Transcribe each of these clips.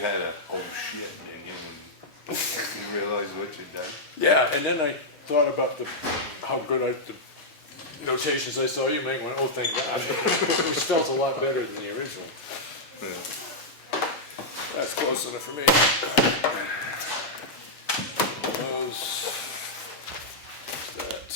had a oh shit ding you when you realize what you've done. Yeah, and then I thought about how good the notations I saw you make, went, oh, thank God. It spells a lot better than the original. Yeah. That's close enough for me. Those, that.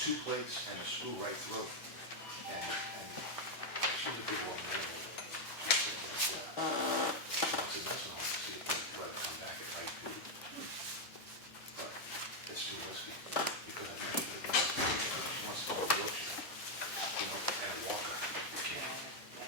Two plates and a screw right through. And she's a big woman anyway. She said, that's not, see if you let her come back at right food. But it's too risky, because I think she wants to go to wheelchair, and a walker, you can't.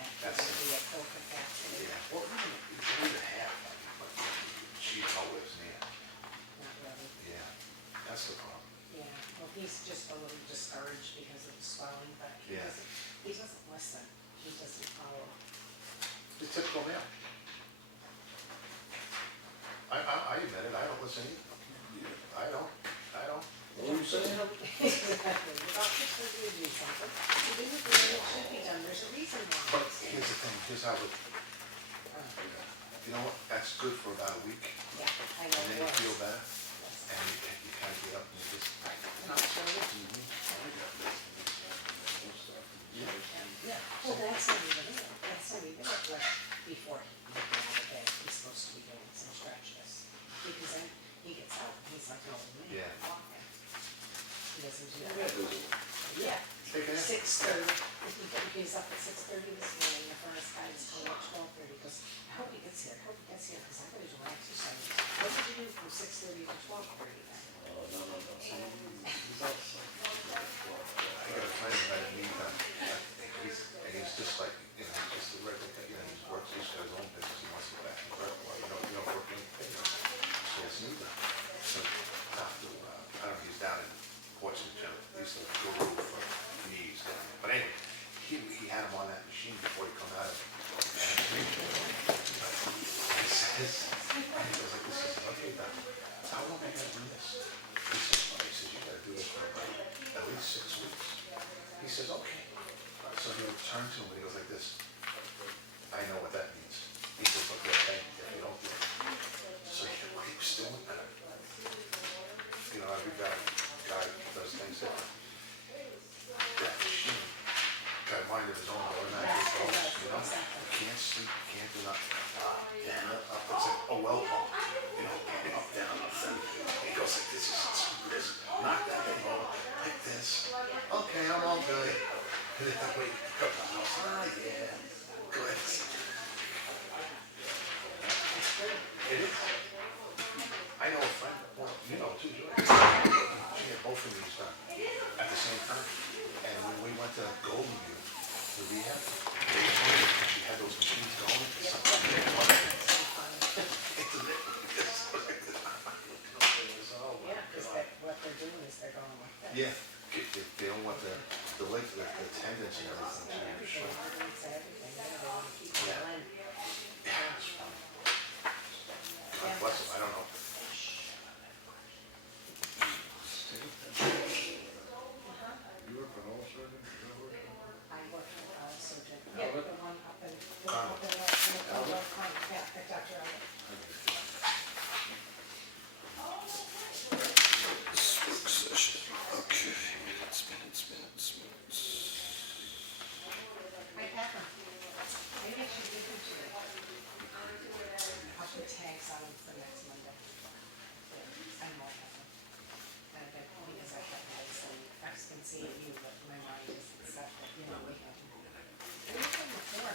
he's just a little discouraged because of the swelling, but Yeah. he doesn't listen, he doesn't follow. It's typical male. I admit it, I don't listen either. I don't. What were you saying? Exactly, the doctor says you do something, you do it the way it should be done, there's a reason why. But here's the thing, here's how it, you know what, that's good for about a week, Yeah, I and know then it you was. feel better, Yes. and you kind of get up and you just, Not sure. yeah. Well, that's not even it, like, before he went out of bed, he's supposed to be doing some stretches. Because then he gets out, and he's like, oh, man, Yeah. walking. He doesn't do that. Yeah. Take a nap. 6:30, he's up at 6:30 this morning, the furnace guy is calling at 12:30, he goes, I hope he gets here, because I'm gonna do my exercise. What did you do from 6:30 to 12:30 then? I got a friend that I meet, he's just like, you know, he's just a regular guy, you know, he works, he's got his own business, he wants to go back and work, well, you don't work anything, so it's neither. So, after, I don't know, he's down in Portsmouth, he's the guru for knees down there, but anyway, he had him on that machine before he come out of it. And he says, and he goes like this, he says, okay, Doc, how long I gotta do this? He says, you gotta do this for about at least 6 weeks. He says, okay. So he would turn to him and he goes like this, I know what that means. He says, look, you're paying if you don't do it. So he was doing that. You know, every guy does things different. That machine, got a mind of his own, going out his goals, you know? Can't sleep, can't do nothing. Down, up, it's like a well pump. You know, up, down, up, down. He goes like this, knock that thing over, like this. Okay, I'm all good. And then that way you come to the house, yeah, good. It is. I know a friend, well, you know too, Joy. She had both of these done at the same time. And when we went to Golden View, the rehab, they told me that she had those machines going. Yeah, because what they're doing is they're going like that. Yeah, they don't want the leg, the tendons and everything to Everything, shrink. everything, yeah, they want to keep it Yeah. in. Yeah, it's funny. God bless them, I don't know. You work on all surgeons? I work for surgeon, Albert? the one up in, Albert. yeah, Dr. Albert. Work session, okay, minutes. I have them. Maybe I should give them to you. I'll put tags on them for next Monday. I know I have them. And that point is I have guys and I can see it you, but my mind isn't set, but you know, we have them. We have them before.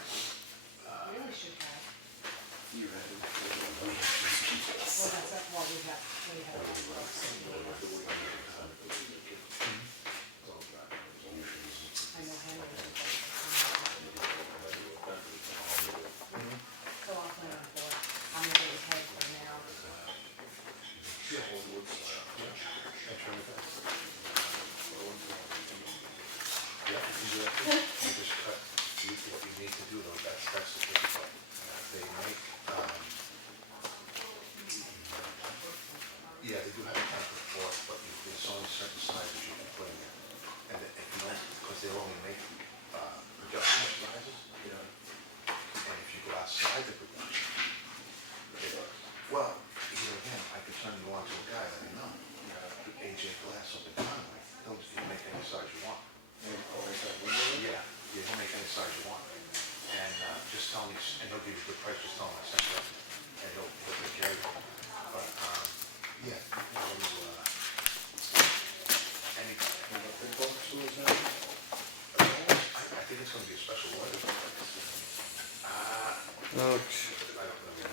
Really should have. You had it. Well, that's it, well, we have I know Henry. So I'll plan on for it. I'm gonna get ahead for now. Yeah, try with that. Yeah, you can do that too. You just cut, if you need to do those, that's the difficult. They make, yeah, they do have a template for it, but there's only certain sizes you can put in there. And if you don't, because they only make, production sizes, you know, and if you go outside the production, well, here again, I could turn you on to a guy that I know, AJ Glass up in Conway, he'll make any size you want. Yeah, he'll make any size you want. And just tell me, and he'll give you a good price, just tell him I sent you up, and he'll take care of you. But, yeah, any, I think it's gonna be a special order. Okay. I don't know.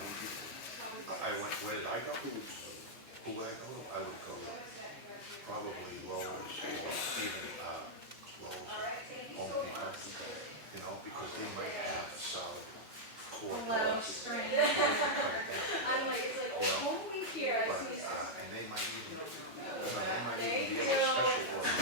I went, where did I go? Who would I go to? I would go to probably Lowe's or even, Lowe's, Home Depot, you know, because they might have some core. Hello, stranger. I'm like, it's like, holy here. but, and they might even be able to special order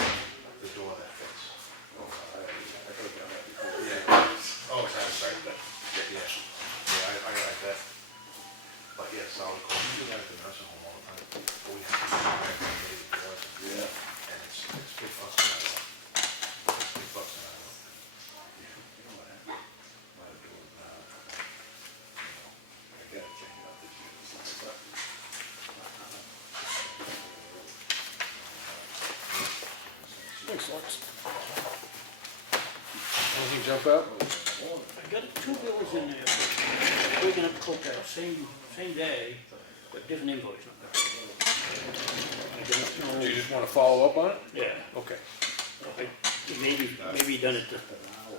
this looks. Anything jump out? I got two bills in there, breaking up Comeau, same day, but different invoice number. I don't Do you know, just wanna follow up on it? yeah, Okay. maybe done it,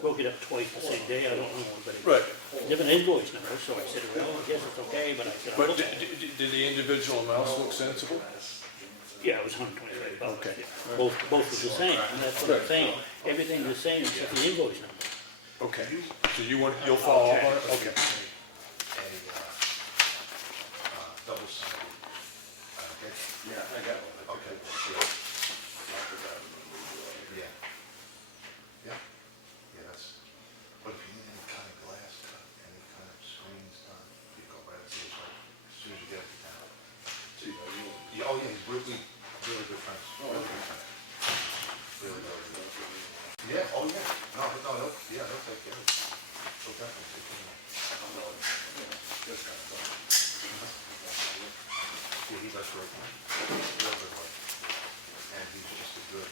broke it up twice the same day, I don't know, but Right, it's different invoice number, so I said, well, I guess it's okay, but I said, I'll but look at it. did the individual amounts look sensible? Yeah, it was $125. Okay. Yeah. Both was the same, and that's what I'm saying, everything's the same except the invoice number. Okay, so you'll follow up on it? Okay. Double-sided, okay? Yeah, I got one. Okay, yeah. Yeah, that's, but if you need any kind of glass cut, any kind of screens done, you go right up to the site, as soon as you get it down. Yeah, oh yeah, he's really good friends, really good friends. Really good. Yeah, oh yeah, no, they'll take care of it. They'll definitely take care of it. Yeah, he does great work, real good work. And he's just a good.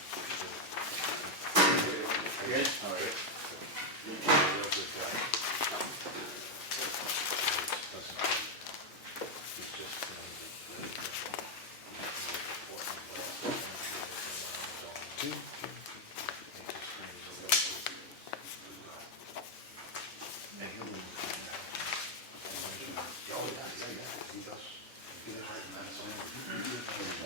Good? All right. Real good guy. He's just, he's and he'll leave. Oh, yeah, he does. He does right in Minnesota.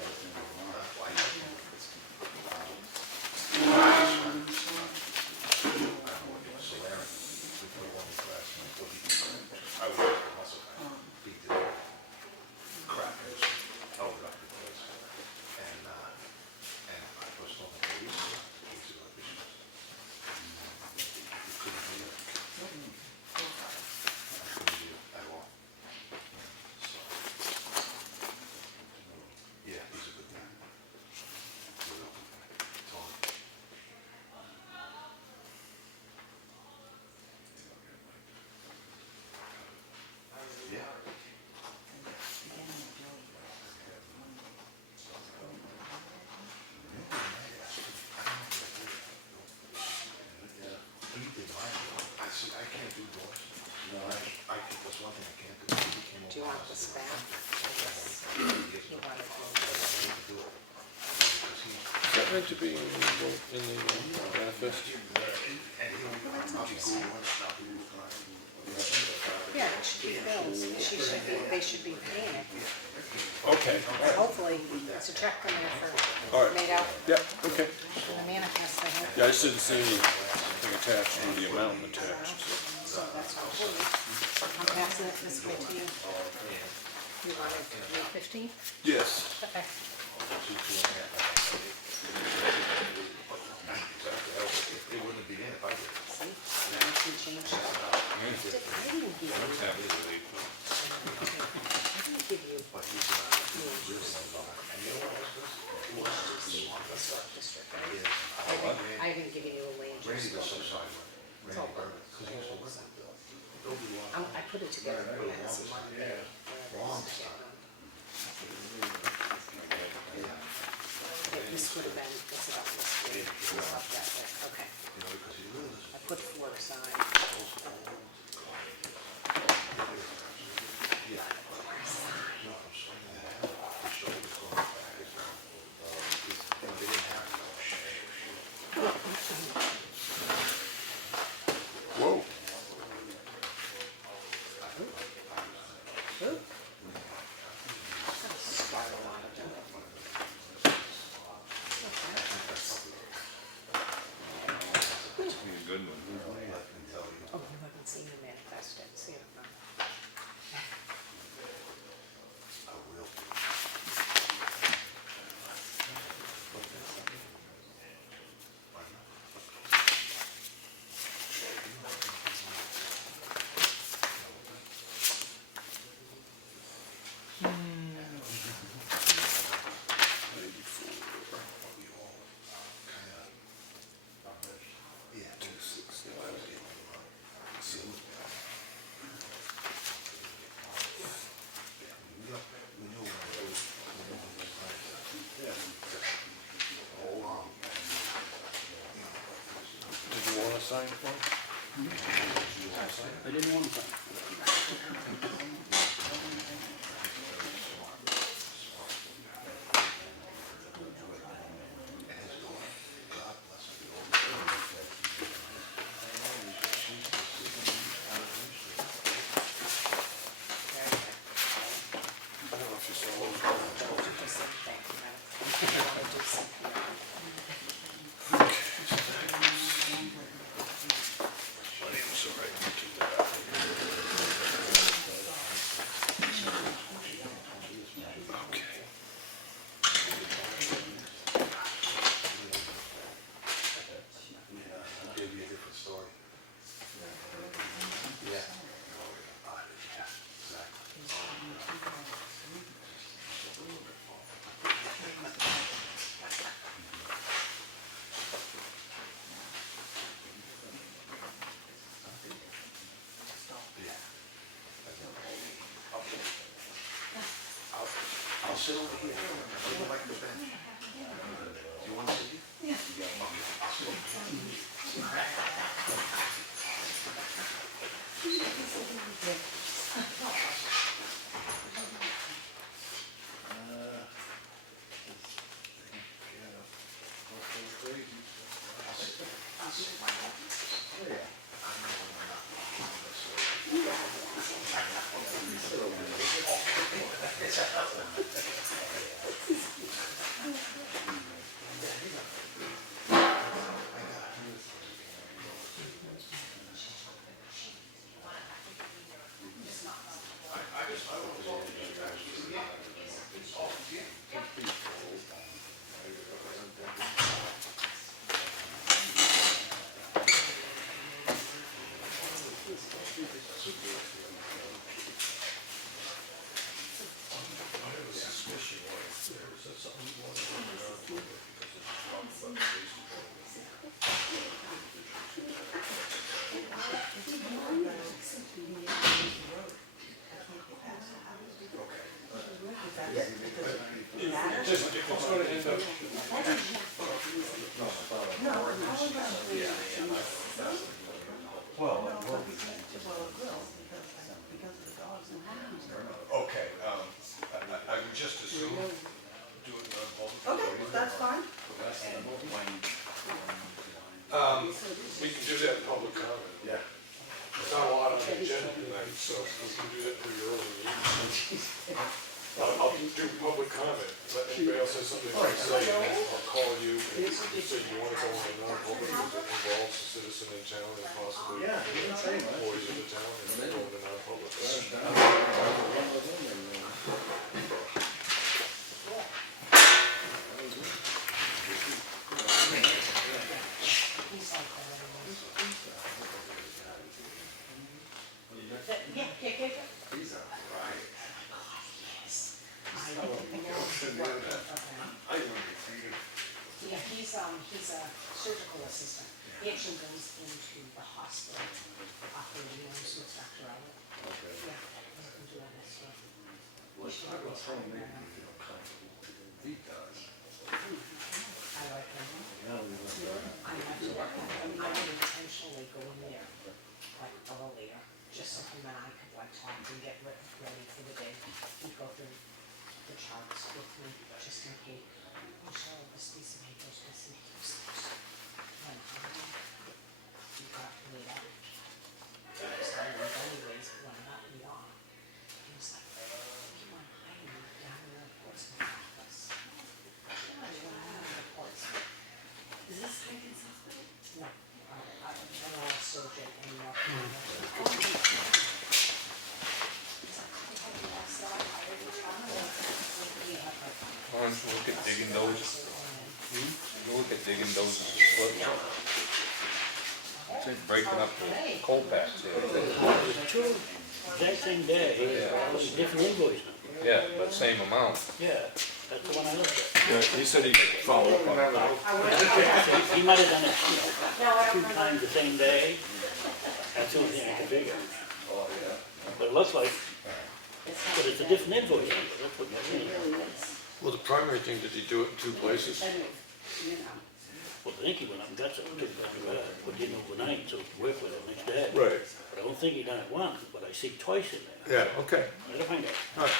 Yeah, he's a good guy. Real good guy. Totally. Yeah. I see, I can't do doors. No, that's one thing I can't do. He came Do you over want and this said, back? "He He wanted to. can't do it." Because he, Is that meant to be in the manifest? and I'll be Googling it, I'll be Yeah, it should be bills, they should be paying it. Okay, Hopefully, it's a check coming in All for, right. made out yeah, okay. in the manifest, I hope. Yeah, I just didn't see anything attached to the amount attached. So that's hopefully. I'm passing it this way to you. You want it to be 15? Yes. Okay. It wouldn't be in if I did. See, you can change that. I didn't give you, I didn't give you. But he's really and you know what else is? Historic district. Randy I haven't given you a land use. goes so sideways. Randy Berman, because he used to work with Bill. Bill did a lot. I put it together for that. so you can- Yeah, this would have been, this about this, this about that there, okay. You know, because he really doesn't. I put 4 aside. Yeah. You know, from swinging the head, the shoulders going back. You know, they didn't have to go. Whoa. Start a lot of them. It's be a good one. Let me tell you. Oh, you haven't seen the manifest yet, see it, no. A real sign for? I didn't want to sign. I don't know if you saw those. Maybe a different story. Yeah. I'll sit over here. I'll go back to the bench. Do you want to sit here? Yeah. I'll sit over here. Just, if it's gonna end up, Okay, I would just assume do it on public. Okay, that's fine. we can do that in public comment. Yeah. There's not a lot on the agenda tonight, so we can do that pretty early in the evening. I'll do public comment, let anybody else have something to say, and then I'll call you, and you say you wanna go into non-public, because it involves a citizen in town and possibly employees of the town, and then go into non-public. Yeah, he's a surgical assistant. He actually goes into the hospital operating rooms with Dr. Cheryle. Okay. Yeah, he's been doing this stuff. I like him. I have to work on him. I would intentionally go in there like earlier, just so him and I could like talk and get ready for the day. He'd go through the charts with me, just in case. Oh, Cheryle, this piece of paper is missing. And he got laid out. First time he was anyways, when I got laid off, he was like, you want to hire me down in the Portsmouth office? I want to hire in Portsmouth. Is this Hagen's hospital? No, I'm a surgeon in North Why don't you look at digging those, look at digging those slips? Say breaking up the coal patch there. It's two, exact same day, but a different invoice number. Yeah, but same amount. Yeah, that's the one I looked at. Yeah, he said he'd follow up on that. He might have done it, two times the same day. That's the only thing I can figure. But it looks like, but it's a different invoice number, that's what you're saying. Well, the primary thing, did he do it in two places? You know. Well, I think he went up and got some, took it down the road, put it in overnight, so he could work with it next day. Right, But I don't think he done it once, but I see twice in there. yeah, okay, I gotta find out. all right.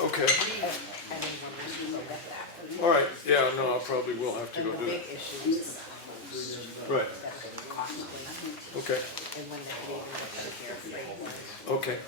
Okay, all right, yeah, no, I probably will have to go And the do big that. issues Right, that could cost money, okay, and when they leave the share freight. okay.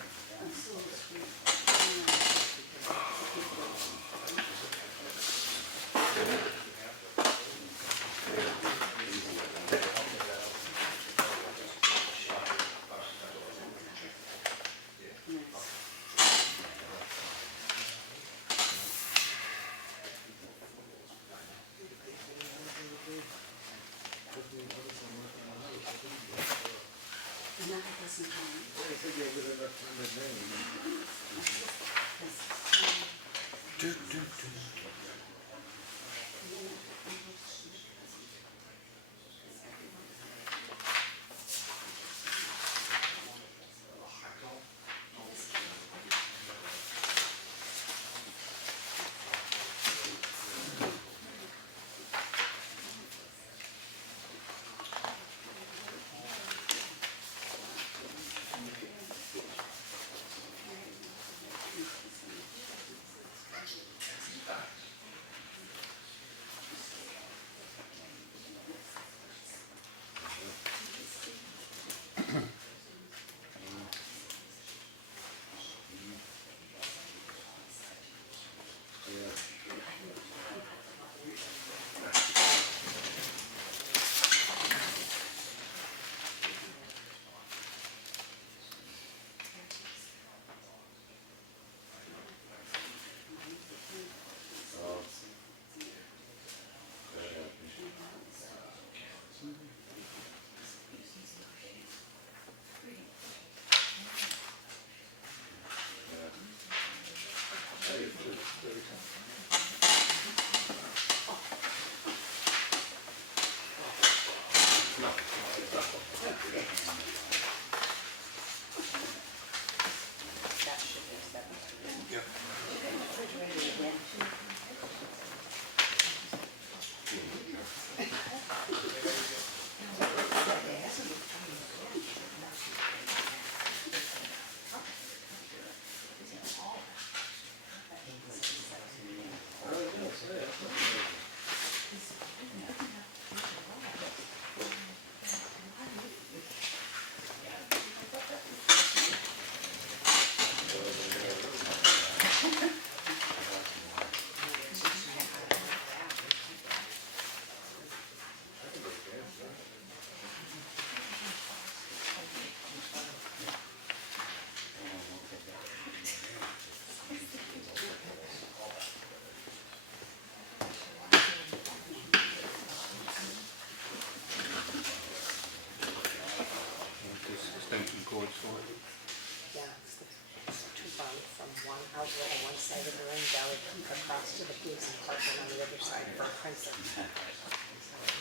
outlet on one side of the ring, Valley across to the police department on the other side for Princeton. So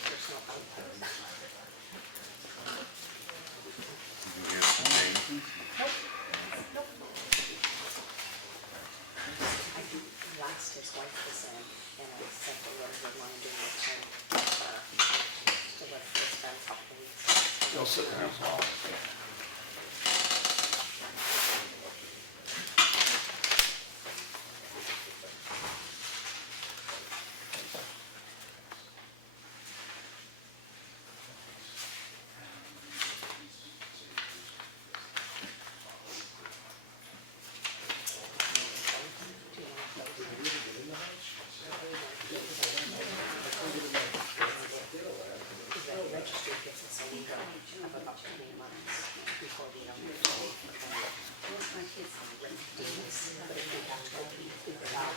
there's no outlet. I asked his wife was in, and I said, well, what do they want to do with him? To let this spend a couple weeks. They'll sit there.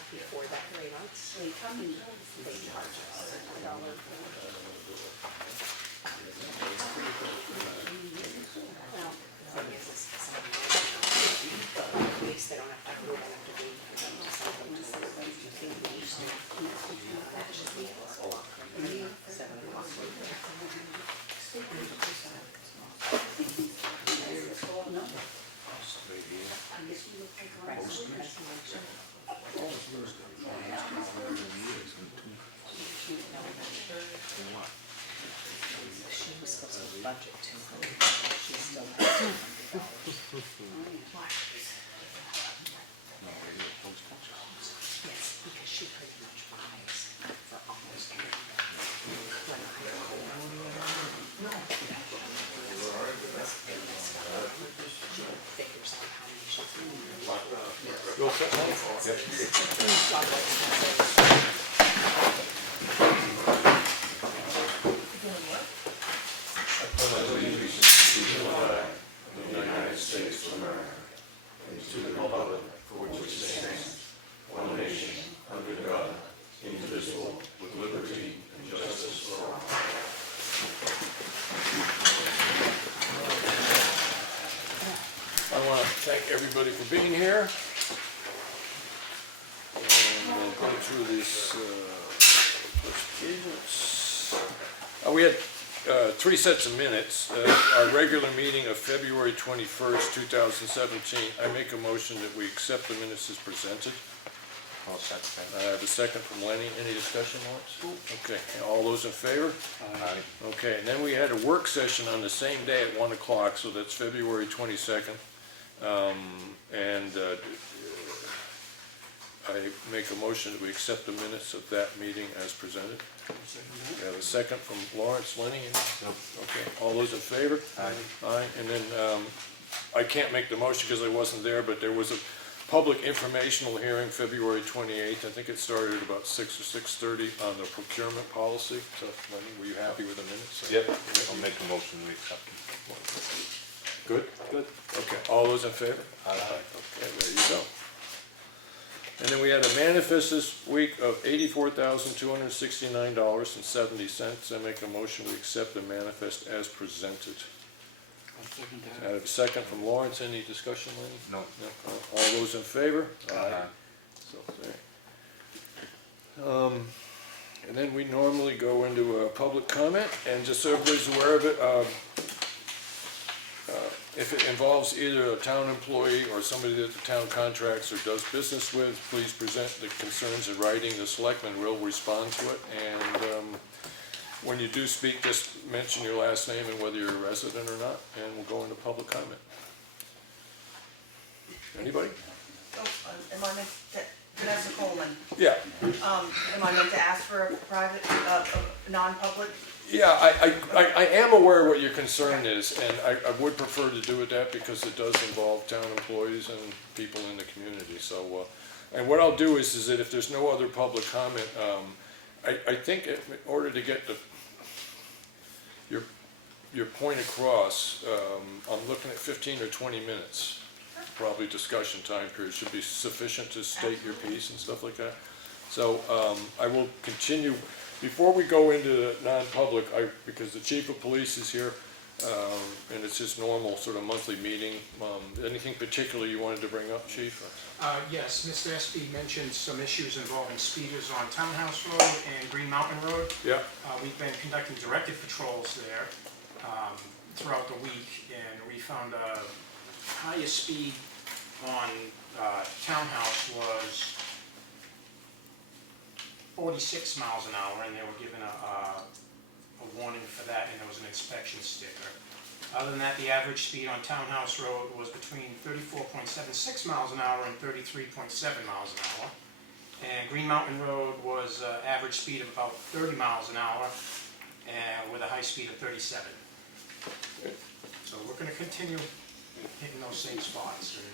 Before that 3 months, they come and they charge us $1. Well, the thing is, at least they don't have to, we don't have to do something to say we used to. That should be 7 o'clock. She was supposed to budget $200. She still has $200. Yes, because she pretty much buys for almost everything. When I go, she figures out how many she's I want to thank everybody for being here. And we'll go through this. We had 3 sets of minutes. Our regular meeting of February 21st, 2017. I make a motion that we accept the minutes as presented. I have a second from Lenny. Any discussion, Lawrence? Okay, all those in favor? Aye. Okay, and then we had a work session on the same day at 1 o'clock, so that's February 22nd. I make a motion that we accept the minutes of that meeting as presented. We have a second from Lawrence. Lenny? Okay, all those in favor? Aye. Aye, and then I can't make the motion because I wasn't there, but there was a public informational hearing February 28th. I think it started at about 6 or 6:30 on the procurement policy. So, Lenny, were you happy with the minutes? Yep, I'll make a motion we accept them. Good? Good. Okay, all those in favor? Aye. Okay, there you go. And then we had a manifest this week of $84,269.70. I make a motion we accept the manifest as presented. I have a second from Lawrence. Any discussion, Lenny? No. All those in favor? Aye. So, and then we normally go into a public comment, and just so everybody's aware of it, if it involves either a town employee or somebody that the town contracts or does business with, please present the concerns in writing. The selectmen will respond to it, and when you do speak, just mention your last name and whether you're a resident or not, and we'll go into public comment. Anybody? Am I meant to, Vanessa Coleman, Yeah. am I meant to ask for a private, non-public? Yeah, I am aware what your concern is, and I would prefer to do it that because it does involve town employees and people in the community, so, and what I'll do is that if there's no other public comment, I think in order to get your point across, I'm looking at 15 or 20 minutes, probably discussion time period should be sufficient to state your piece and stuff like that. So I will continue. Before we go into the non-public, because the chief of police is here, And it's just normal sort of monthly meeting. Anything particular you wanted to bring up, Chief? Yes, Mr. Espie mentioned some issues involving speeders on Townhouse Road and Green Mountain Road. Yeah. We've been conducting directed patrols there throughout the week, and we found highest speed on Townhouse was 46 miles an hour, and they were given a warning for that, and there was an inspection sticker. Other than that, the average speed on Townhouse Road was between 34.76 miles an hour and 33.7 miles an hour. And Green Mountain Road was average speed of about 30 miles an hour and with a high speed of 37. So we're going to continue hitting those same spots, and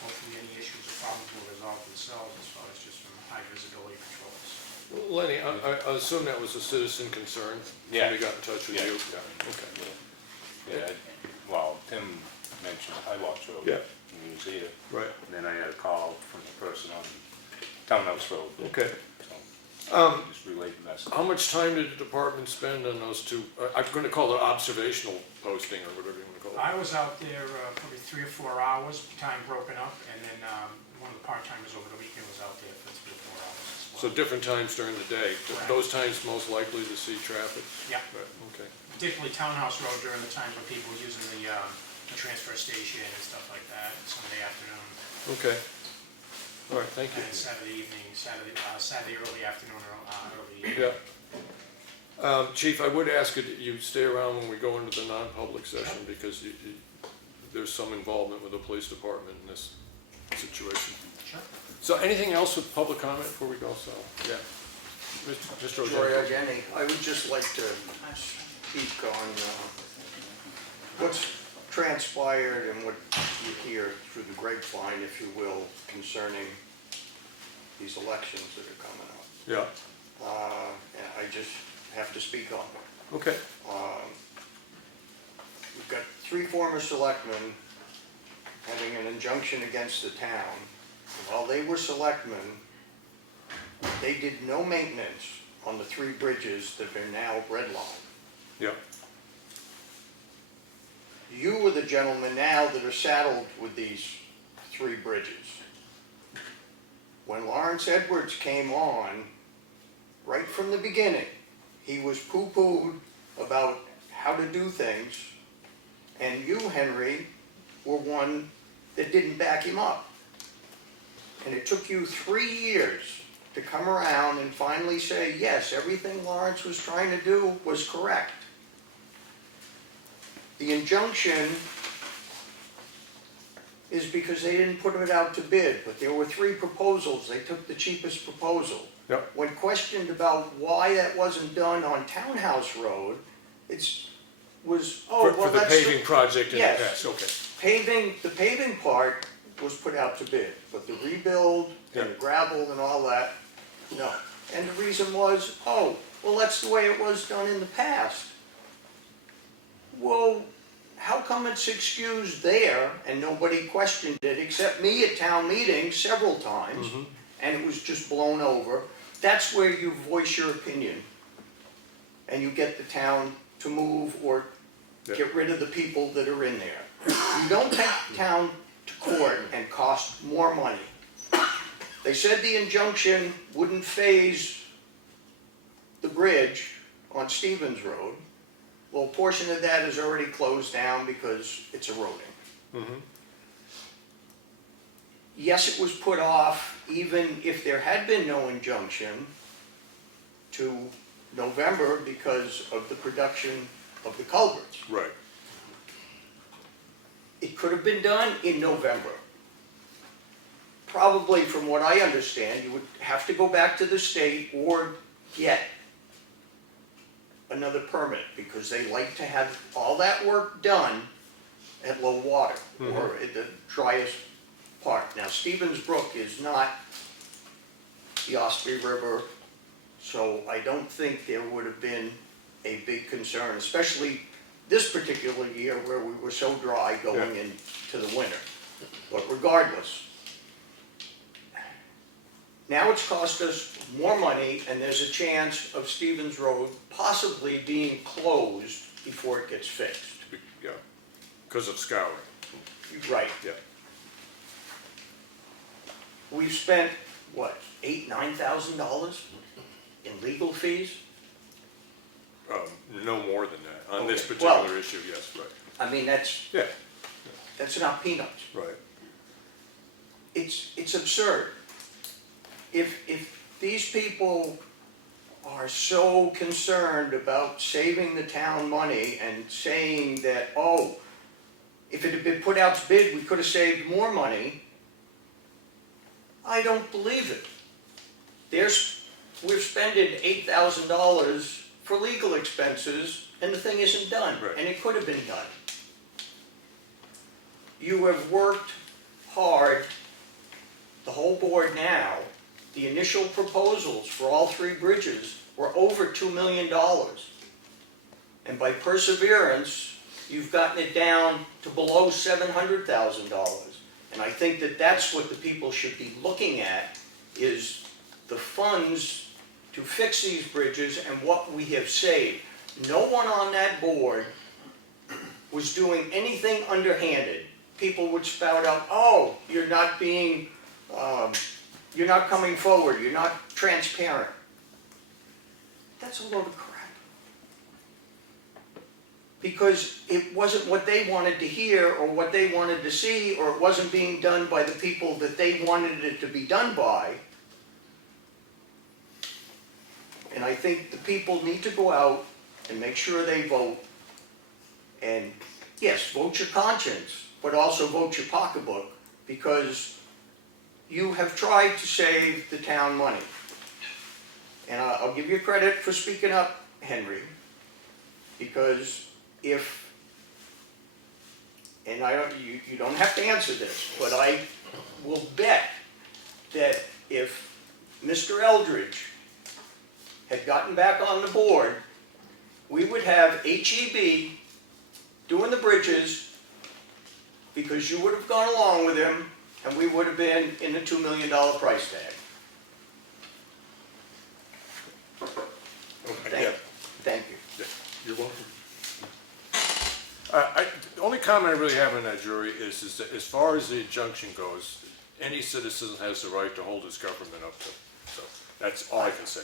hopefully any issues or problems will resolve themselves as far as just from high visibility patrols. Lenny, I assume that was a citizen concern? Yeah. Somebody got in touch with Yeah. you? Okay. Yeah, well, Tim mentioned Highwatch Road. Yeah. When he was here. Right. And then I had a call from the person on Townhouse Road. Okay. So, just relayed the message. How much time did the department spend on those two? I'm going to call it observational posting or whatever you want to call it. I was out there probably 3 or 4 hours, time broken up, and then one of the part-timers over the weekend was out there for 3 or 4 hours as well. So different times during the day. Correct. Those times most likely to see traffic? Yeah, Right, okay. particularly Townhouse Road during the times when people were using the transfer station and stuff like that, Sunday afternoon, Okay. All right, thank you. and Saturday evening, Saturday early afternoon or early evening. Yeah. Chief, I would ask that you stay around when we go into the non-public session because there's some involvement with the police department in this situation. Sure. So anything else with public comment before we go? So, yeah. Mr. Ojeda. Jenny, I would just like to speak on what's transpired and what you hear through the grapevine, if you will, concerning these elections that are coming up. Yeah, And I just have to speak on it. okay. We've got 3 former selectmen having an injunction against the town. While they were selectmen, they did no maintenance on the 3 bridges that are now redlined. Yeah, You are the gentlemen now that are saddled with these 3 bridges. When Lawrence Edwards came on, right from the beginning, he was poo-pooed about how to do things, and you, Henry, were one that didn't back him up. And it took you 3 years to come around and finally say, yes, everything Lawrence was trying to do was correct. The injunction is because they didn't put it out to bid, but there were 3 proposals. They took the cheapest proposal. Yep. When questioned about why that wasn't done on Townhouse Road, for the that's paving project in the Yes. past, okay. the paving part was put out to bid, but the rebuild and the Yeah. gravel and all that, no. And the reason was, well, that's the way it was done in the past. Well, how come it's excused there and nobody questioned it except me at town meetings several times, and it was just blown over? That's where you voice your opinion, and you get the town to move or Yeah. get rid of the people that are in there. You don't take the town to court and cost more money. They said the injunction wouldn't phase the bridge on Stevens Road. Well, a portion of that is already closed down because it's eroding. Yes, it was put off, even if there had been no injunction, to November because of the production of the culverts. Right. It could have been done in November. Probably, from what I understand, you would have to go back to the state or get another permit, because they like to have all that work done at low water, or at the driest part. Now, Stevens Brook is not the Espie River, so I don't think there would have been a big concern, especially this particular year where we were so dry going into the winter. But regardless, now it's cost us more money, and there's a chance of Stevens Road possibly being closed before it gets fixed. Yeah, because of scouring, Right. yeah. We've spent, what, $8,000-9,000 in legal fees? No more than that, on this Okay, particular well- issue, yes, right. I mean, that's Yeah, not peanuts. right. It's absurd. If these people are so concerned about saving the town money and saying that, oh, if it had been put out to bid, we could have saved more money, I don't believe it. We're spending $8,000 for legal expenses, and the thing isn't done, Right. and it could have been done. You have worked hard, the whole board now. The initial proposals for all three bridges were over $2 million. And by perseverance, you've gotten it down to below $700,000. And I think that that's what the people should be looking at, is the funds to fix these bridges and what we have saved. No one on that board was doing anything underhanded. People would spout out, oh, you're not coming forward, you're not transparent. That's a load of crap. Because it wasn't what they wanted to hear or what they wanted to see, or it wasn't being done by the people that they wanted it to be done by. And I think the people need to go out and make sure they vote. And yes, vote your conscience, but also vote your pocketbook, because you have tried to save the town money. And I'll give you credit for speaking up, Henry, because and you don't have to answer this, but I will bet that if Mr. Eldridge had gotten back on the board, we would have HEB doing the bridges, because you would have gone along with him, and we would have been in the $2 million price tag. Yeah. Thank you. Yeah, you're welcome. The only comment I really have on that, jury, is that as far as the injunction goes, any citizen has the right to hold his government up to. So that's all I can say.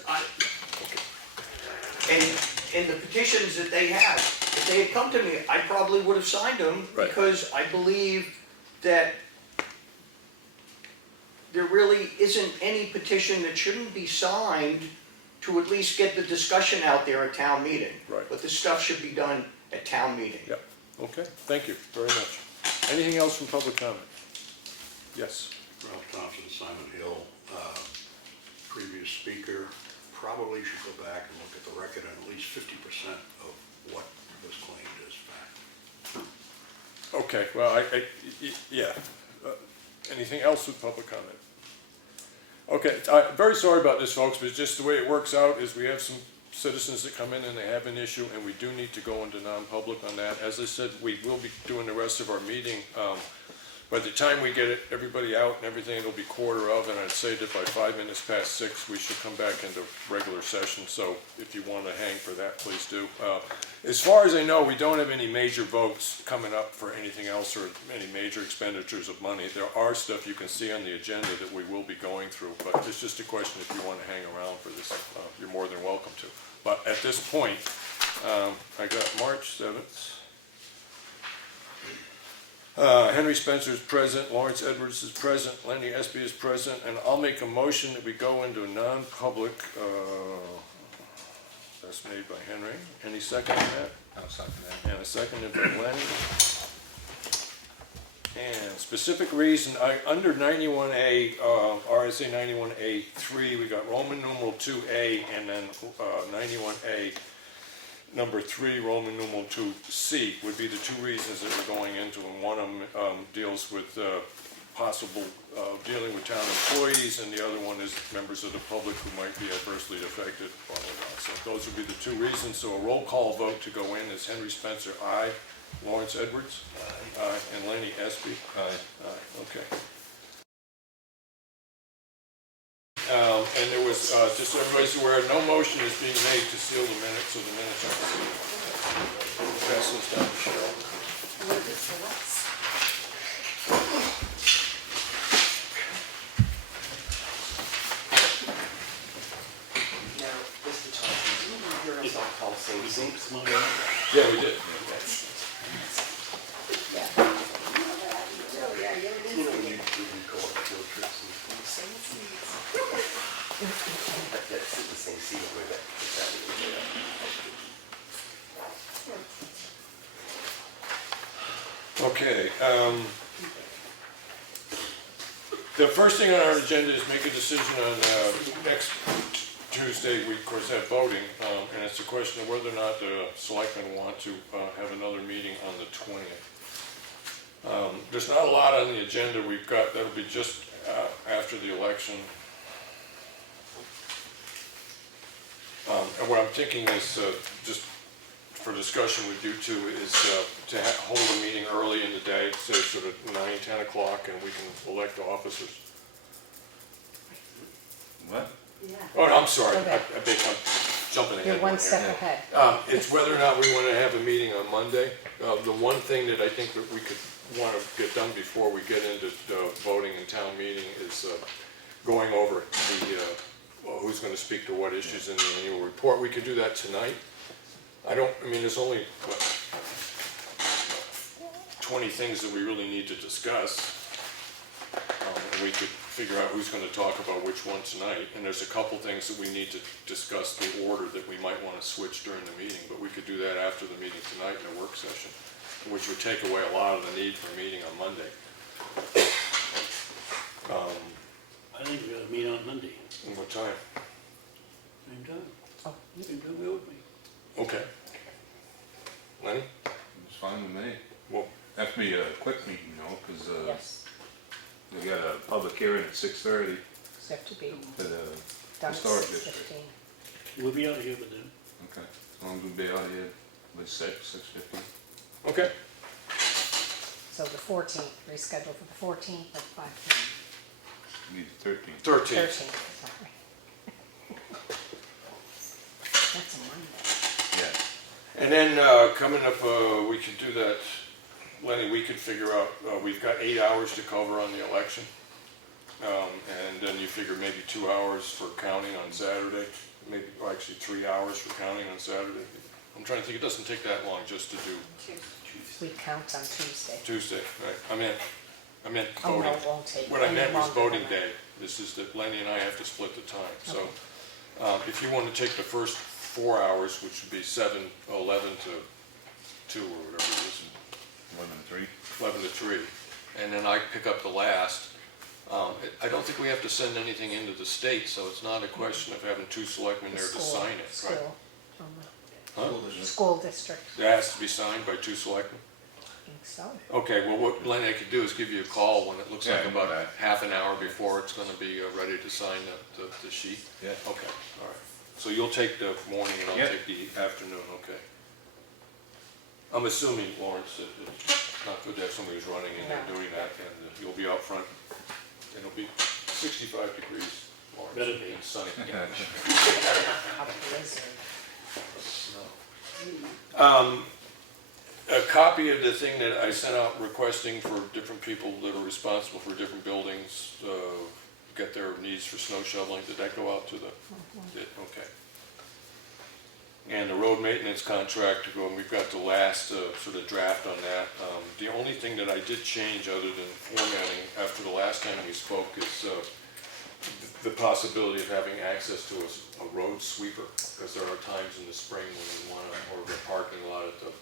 And the petitions that they have, if they had come to me, I probably would have signed them, Right. because I believe that there really isn't any petition that shouldn't be signed to at least get the discussion out there at town meeting. Right. But this stuff should be done at town meeting. Yep, okay, thank you very much. Anything else from public comment? Yes. Ralph Thompson, Simon Hill, previous speaker, probably should go back and look at the record, and at least 50% of what was claimed is fact. Okay, well, yeah. Anything else with public comment? Okay, I'm very sorry about this, folks, but just the way it works out is we have some citizens that come in and they have an issue, and we do need to go into non-public on that. As I said, we will be doing the rest of our meeting. By the time we get everybody out and everything, it'll be 1:15, and I'd say that by 6:05, we should come back into regular session. So if you want to hang for that, please do. As far as I know, we don't have any major votes coming up for anything else or any major expenditures of money. There are stuff you can see on the agenda that we will be going through, but it's just a question if you want to hang around for this, you're more than welcome to. But at this point, I got March 7th. Henry Spencer is present, Lawrence Edwards is present, Lenny Espie is present, and I'll make a motion that we go into non-public, that's made by Henry. Any second on that? I'll second that. And a seconded by Lenny. And specific reason, under 91A, RSA 91A3, we got Roman numeral 2A, and then 91A number 3, Roman numeral 2C would be the two reasons that we're going into, and one of them deals with possible dealing with town employees, and the other one is members of the public who might be adversely affected, blah, blah, blah. So those would be the two reasons. So a roll call vote to go in is Henry Spencer, aye. Lawrence Edwards, aye. And Lenny Espie. Aye. Aye, okay. And there was, just so everybody's aware, no motion is being made to seal the minutes, so the minutes are sealed. pass those down to Cheryle. What is the what's? Now, Mr. Thompson, didn't you hear us all call saying zinc? Come on in. Yeah, we did. You know, when you go on field trips and same seats. That's in the same seat where that, Okay, the first thing on our agenda is make a decision on next Tuesday, we of course have voting, and it's a question of whether or not the selectmen want to have another meeting on the 20th. There's not a lot on the agenda we've got, that'll be just after the election. And what I'm thinking is, just for discussion with you two, is to hold a meeting early in the day, say sort of 9, 10 o'clock, and we can elect officers. What? Yeah. Oh, no, I'm sorry, Okay. I'm jumping ahead. You're one step ahead. It's whether or not we want to have a meeting on Monday. The one thing that I think that we could want to get done before we get into voting in town meeting is going over who's going to speak to what issues in the annual report. We could do that tonight. I mean, there's only, 20 things that we really need to discuss. And we could figure out who's going to talk about which one tonight. And there's a couple things that we need to discuss, the order that we might want to switch during the meeting. But we could do that after the meeting tonight in a work session, which would take away a lot of the need for a meeting on Monday. I think we ought to meet on Monday, And what time? same time. Oh, Same time we with me. Okay. Lenny? It's fine with me. Well, Have to be a quick meeting, though, because yes, we got a public hearing at 6:30 so you have to be for the done at historic district. 6:15. We'll be out here with them. Okay, as long as we be out here with 6:50. okay. So the 14th, reschedule for the 14th at 5 p.m. Need the 13th. 13th. 13th, sorry. That's a Monday. Yeah. And then coming up, we could do that, Lenny, we could figure out, we've got 8 hours to cover on the election. And then you figure maybe 2 hours for counting on Saturday, maybe, or actually 3 hours for counting on Saturday. I'm trying to think, it doesn't take that long just to do We count on Tuesday. Tuesday, right? I meant Oh, voting. no, it won't take What I any meant was longer voting than that. day. This is that Lenny and I have to split the time. So if you want to take the first 4 hours, which would be 11 to 2 or whatever it is, 11:03. 11 to 3, and then I pick up the last. I don't think we have to send anything into the state, so it's not a question of having 2 selectmen there to School- sign it, right? School, Huh? school district, It has to be signed by 2 selectmen? I think so. Okay, well, what Lenny could do is give you a call when it looks like Yeah, about okay. half an hour before it's gonna be ready to sign the sheet? Yeah. Okay, all right. So you'll take the morning and I'll Yep. take the afternoon, okay. I'm assuming, Lawrence, that it's not good to have somebody who's running in there No. doing that, and you'll be out front. And it'll be 65 degrees, Lawrence. Better be. And sunny. A blizzard. A copy of the thing that I sent out requesting for different people that are responsible for different buildings, get their needs for snow shoveling, did that go out to the, did, okay. And the road maintenance contract, we've got the last sort of draft on that. The only thing that I did change other than formatting after the last time we spoke is the possibility of having access to a road sweeper, because there are times in the spring when we want to, or the parking lot at the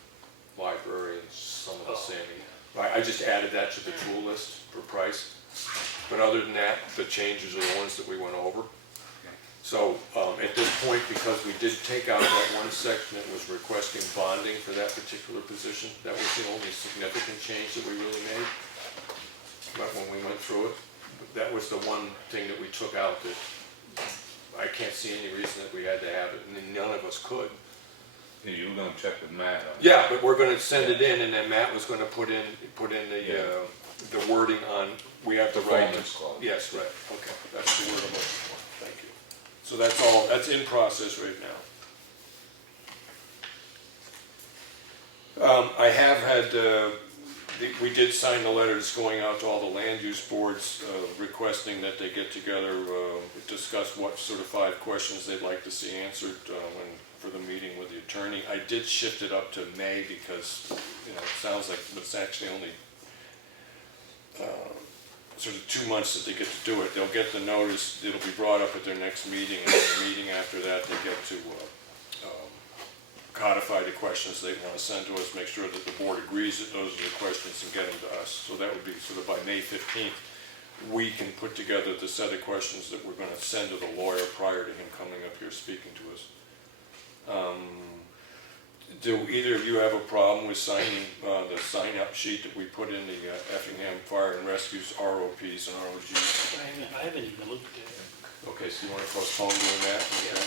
library and some of the sanding. I just added that to the tool list for price. But other than that, the changes are the ones that we went over. So at this point, because we did take out that one section that was requesting bonding for that particular position, that was the only significant change that we really made. But when we went through it, that was the one thing that we took out that I can't see any reason that we had to have it, and none of us could. Yeah, you were gonna check with Matt on it. Yeah, but we're gonna send it in, and then Matt was gonna put in the wording on, we have the right. Performance clause. Yes, right, okay, that's the word I'm looking for, thank you. So that's all, that's in process right now. I have had, we did sign the letters going out to all the land use boards requesting that they get together, discuss what sort of 5 questions they'd like to see answered for the meeting with the attorney. I did shift it up to May because, it sounds like it's actually only sort of 2 months that they get to do it. They'll get the notice, it'll be brought up at their next meeting, and the meeting after that, they get to codify the questions they want to send to us, make sure that the board agrees that those are the questions and get them to us. So that would be sort of by May 15th, we can put together the set of questions that we're going to send to the lawyer prior to him coming up here speaking to us. Do either of you have a problem with signing the sign-up sheet that we put in the Effingham Fire and Rescue's ROPs and ROGs? I haven't even looked at it. Okay, so you want to postpone doing that? Okay.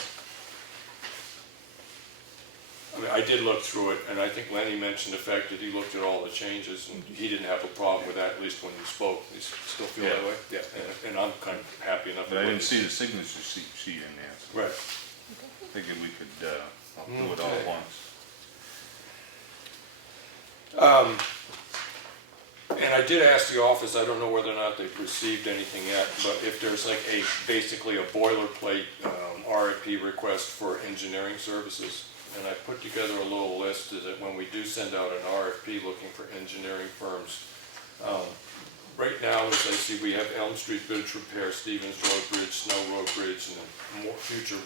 I mean, I did look through it, and I think Lenny mentioned the fact that he looked at all the changes, and he didn't have a problem with that, at least when you spoke. You still feel that way? Yeah. And I'm kind of happy enough. But I didn't see the signature sheet in there. So Right. figured we could do it all at once. And I did ask the office, I don't know whether or not they've received anything yet, but if there's like basically a boilerplate RFP request for engineering services. And I put together a little list that when we do send out an RFP looking for engineering firms, right now, as I see, we have Elm Street Bridge Repair, Stevens Road Bridge, Snow Road Bridge, and then more future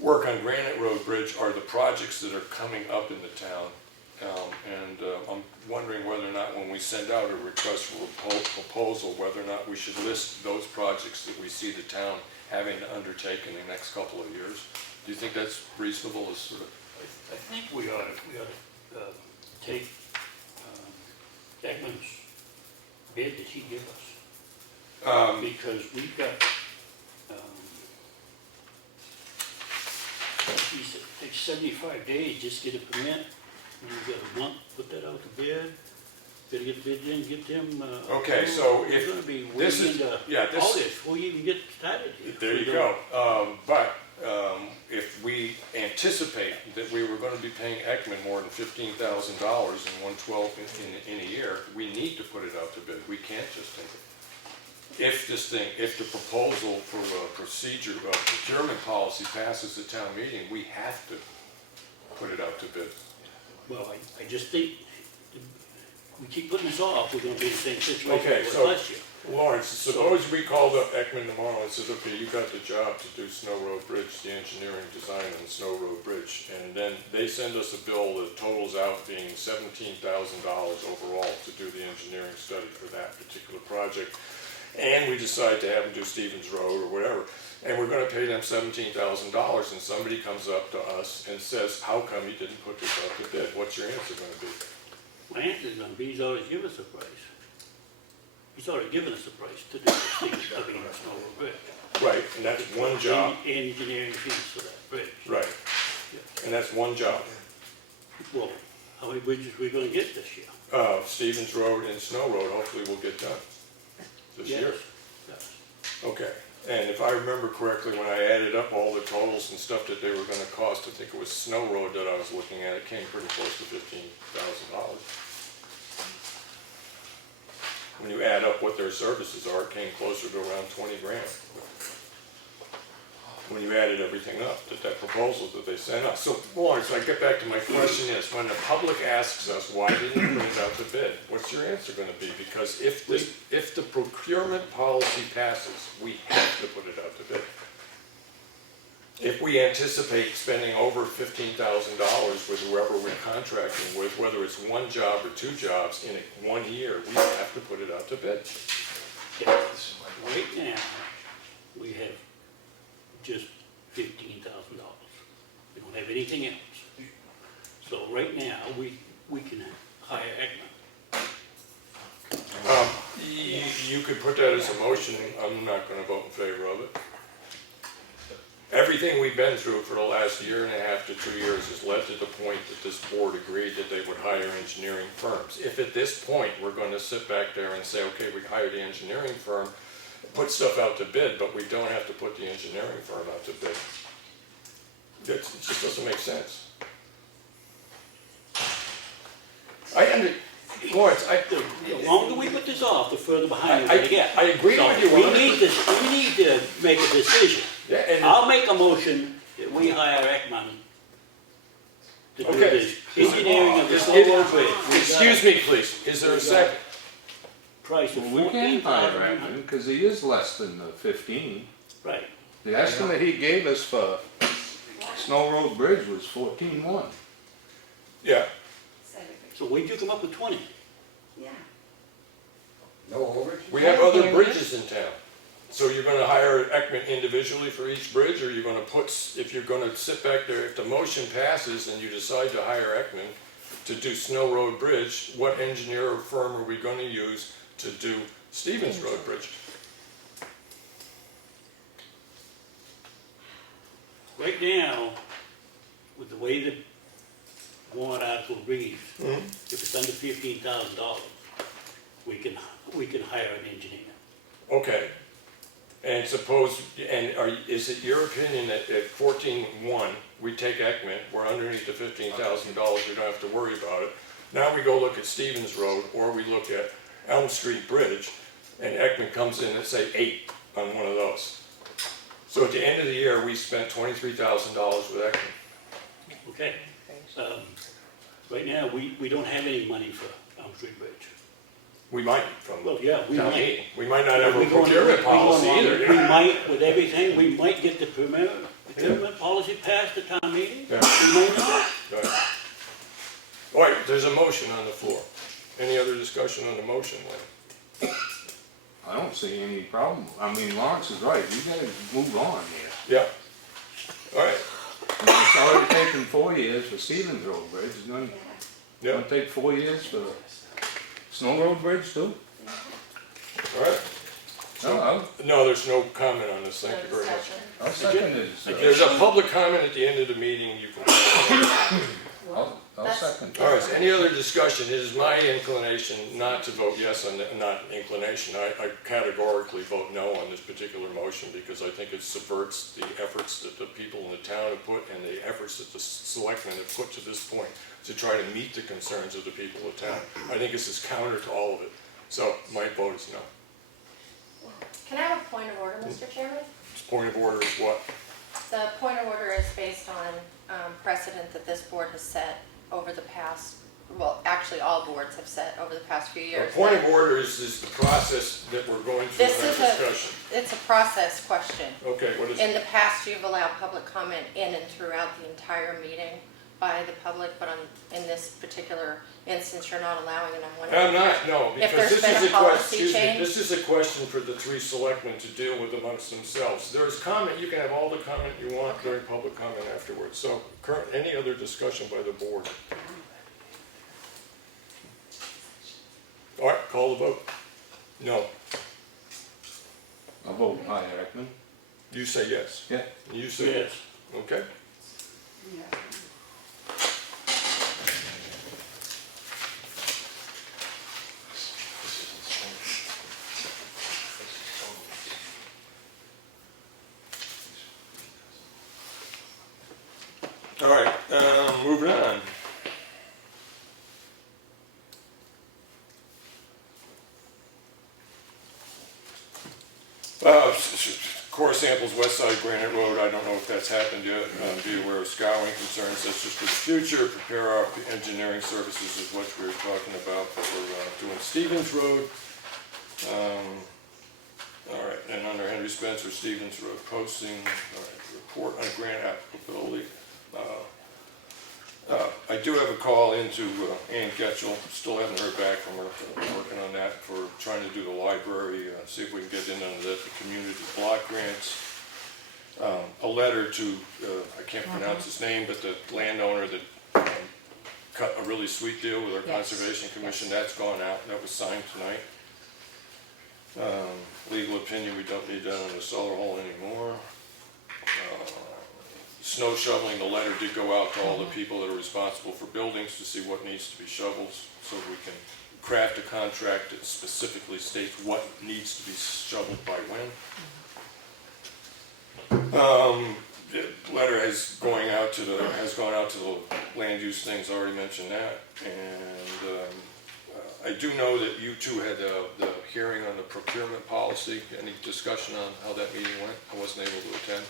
work on Granite Road Bridge are the projects that are coming up in the town. I'm wondering whether or not when we send out a request for proposal, whether or not we should list those projects that we see the town having to undertake in the next couple of years. Do you think that's reasonable as sort of? I think we ought to take Beckman's bid that he gave us. Because we've got, he said, it takes 75 days just to get a permit. And we've got a month, put that out to bid. Gotta get the bid in, get them. Okay, so we're if gonna be this way is, into yeah, all this before we even get started here. there you go. But if we anticipate that we were going to be paying Ekman more than $15,000 in 1/12 in a year, we need to put it out to bid. We can't just take it. If the proposal for a procurement policy passes the town meeting, we have to put it out to bid. Well, I just think we keep putting this off, we're gonna be in the same situation Okay, we so- were last year. Lawrence, suppose we called up Ekman tomorrow and says, okay, you got the job to do Snow Road Bridge, the engineering design on Snow Road Bridge, and then they send us a bill that totals out being $17,000 overall to do the engineering study for that particular project, and we decide to have them do Stevens Road or whatever, and we're gonna pay them $17,000, and somebody comes up to us and says, how come you didn't put this out to bid? What's your answer gonna be? My answer is gonna be, he's already given us a price. He's already given us a price to do the Snow Road Bridge. Right, and that's one job. And engineering fees for that bridge. Right, and that's one job. Well, how many bridges are we gonna get this year? Stevens Road and Snow Road, hopefully will get done this year. Yes. Okay, and if I remember correctly, when I added up all the totals and stuff that they were gonna cost, I think it was Snow Road that I was looking at, it came pretty close to $15,000. When you add up what their services are, it came closer to around 20 grand. When you added everything up, that proposal that they sent us. So, Lawrence, I get back to my question is, when the public asks us, why didn't you put it out to bid? What's your answer gonna be? Because if the procurement policy passes, we have to put it out to bid. If we anticipate spending over $15,000 with whoever we're contracting with, whether it's one job or 2 jobs in 1 year, we have to put it out to bid. Right now, we have just $15,000. We don't have anything else. So right now, we can hire Ekman. You could put that as a motion. I'm not gonna vote in favor of it. Everything we've been through for the last 1.5 to 2 years has led to the point that this board agreed that they would hire engineering firms. If at this point we're going to sit back there and say, okay, we hired the engineering firm, put stuff out to bid, but we don't have to put the engineering firm out to bid, it just doesn't make sense. Lawrence, the longer we put this off, the further behind we're gonna get. I agree So with you. we need to make a decision. Yeah, and I'll make a motion that we hire Ekman to do Okay. this engineering of the Is- slow road bridge. excuse me, please, is there a second? Price of Well, we can hire $14,100. Rackman, because he is less than the 15. Right. The estimate he gave us for Snow Road Bridge was 14.1. Yeah, So where'd you come up with 20? Yeah. No overage? we have other bridges in town. So you're gonna hire Ekman individually for each bridge, or you're gonna if you're gonna sit back there, if the motion passes and you decide to hire Ekman to do Snow Road Bridge, what engineer or firm are we gonna use to do Stevens Road Bridge? Right now, with the way the warrant article reads, if it's under $15,000, we can hire an engineer. Okay. And suppose, is it your opinion that at 14.1, we take Ekman, we're underneath the $15,000, we don't have to worry about it. Now we go look at Stevens Road, or we look at Elm Street Bridge, and Ekman comes in at say 8 on one of those. So at the end of the year, we spent $23,000 with Ekman. Okay. Right now, we don't have any money for Elm Street Bridge. We might from Well, yeah, we town might. meeting. We might not have a We go on- procurement we go on policy along- either. We might, with everything, we might get the procurement policy passed at town meeting. Yeah. We might not. Right. All right, there's a motion on the floor. Any other discussion on the motion, Lynn? I don't see any problem. I mean, Lawrence is right, we gotta move on here. Yeah. All right, I mean, it's already taken 4 years for Stevens Road Bridge, it's gonna yeah, take 4 years for Snow Road Bridge too? all right. No, No, there's no comment on this, thank you very much. I'll second it. There's a public comment at the end of the meeting, you can. I'll second. All right, any other discussion? It is my inclination not to vote yes on, not inclination, I categorically vote no on this particular motion because I think it subverts the efforts that the people in the town have put and the efforts that the selectmen have put to this point to try to meet the concerns of the people of town. I think this is counter to all of it, so my vote is no. Can I have a point of order, Mr. Chairman? This point of order is what? The point of order is based on precedent that this board has set over the past, well, actually all boards have set over the past few A years. point of order is the process that we're going through in This our is discussion. it's a process question. Okay, what is In it? the past, you've allowed public comment in and throughout the entire meeting by the public, but in this particular instance, you're not allowing, and I'm wondering. I'm not, no, If because there's this been is a a policy question, excuse me, change? this is a question for the three selectmen to deal with amongst themselves. There's comment, you can have all the comment you want during public comment afterwards. So, any other discussion by the board? All right, call the vote. No, I'll vote aye, Ekman. you say yes. Yeah. You say yes. Okay. All right, moving on. Core samples, West Side Granite Road, I don't know if that's happened yet, be aware of scouring concerns, that's just for the future, prepare our engineering services is what we were talking about, but we're doing Stevens Road. All right, and under Henry Spencer, Stevens Road posting, all right, report on grant applicability. I do have a call into Ann Getchell, still haven't heard back from her, I'm working on that for trying to do the library, see if we can get in under that, the community block grants. A letter to, I can't pronounce his name, but the landowner that cut a really sweet deal with our Conservation Commission, that's gone out, that was signed tonight. Legal opinion, we don't need that on the cellar hole anymore. Snow shoveling, the letter did go out to all the people that are responsible for buildings to see what needs to be shoveled, so we can craft a contract that specifically states what needs to be shoveled by when. The letter gone out to the land use things, I already mentioned that, and I do know that you two had the hearing on the procurement policy. Any discussion on how that meeting went? I wasn't able to attend.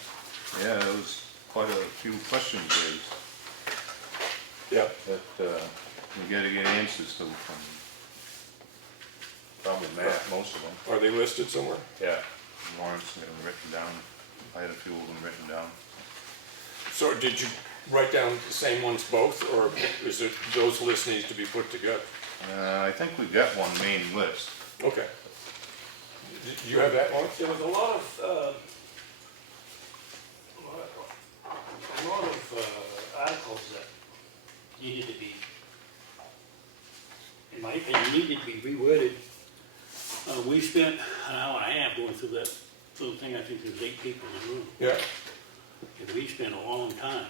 Yeah, there was quite a few questions raised Yeah. that we gotta get answers to from probably Matt, most of them. Are they listed somewhere? Yeah. Lawrence got them written down. I had a few of them written down. So did you write down the same ones both, or is it, those lists need to be put together? I think we got one main list. Okay. You have that one? There was a lot of articles that needed to be, in my opinion, needed to be reworded. We spent an hour and a half going through that little thing. I think there was 8 people in the room. Yeah. And we spent a long time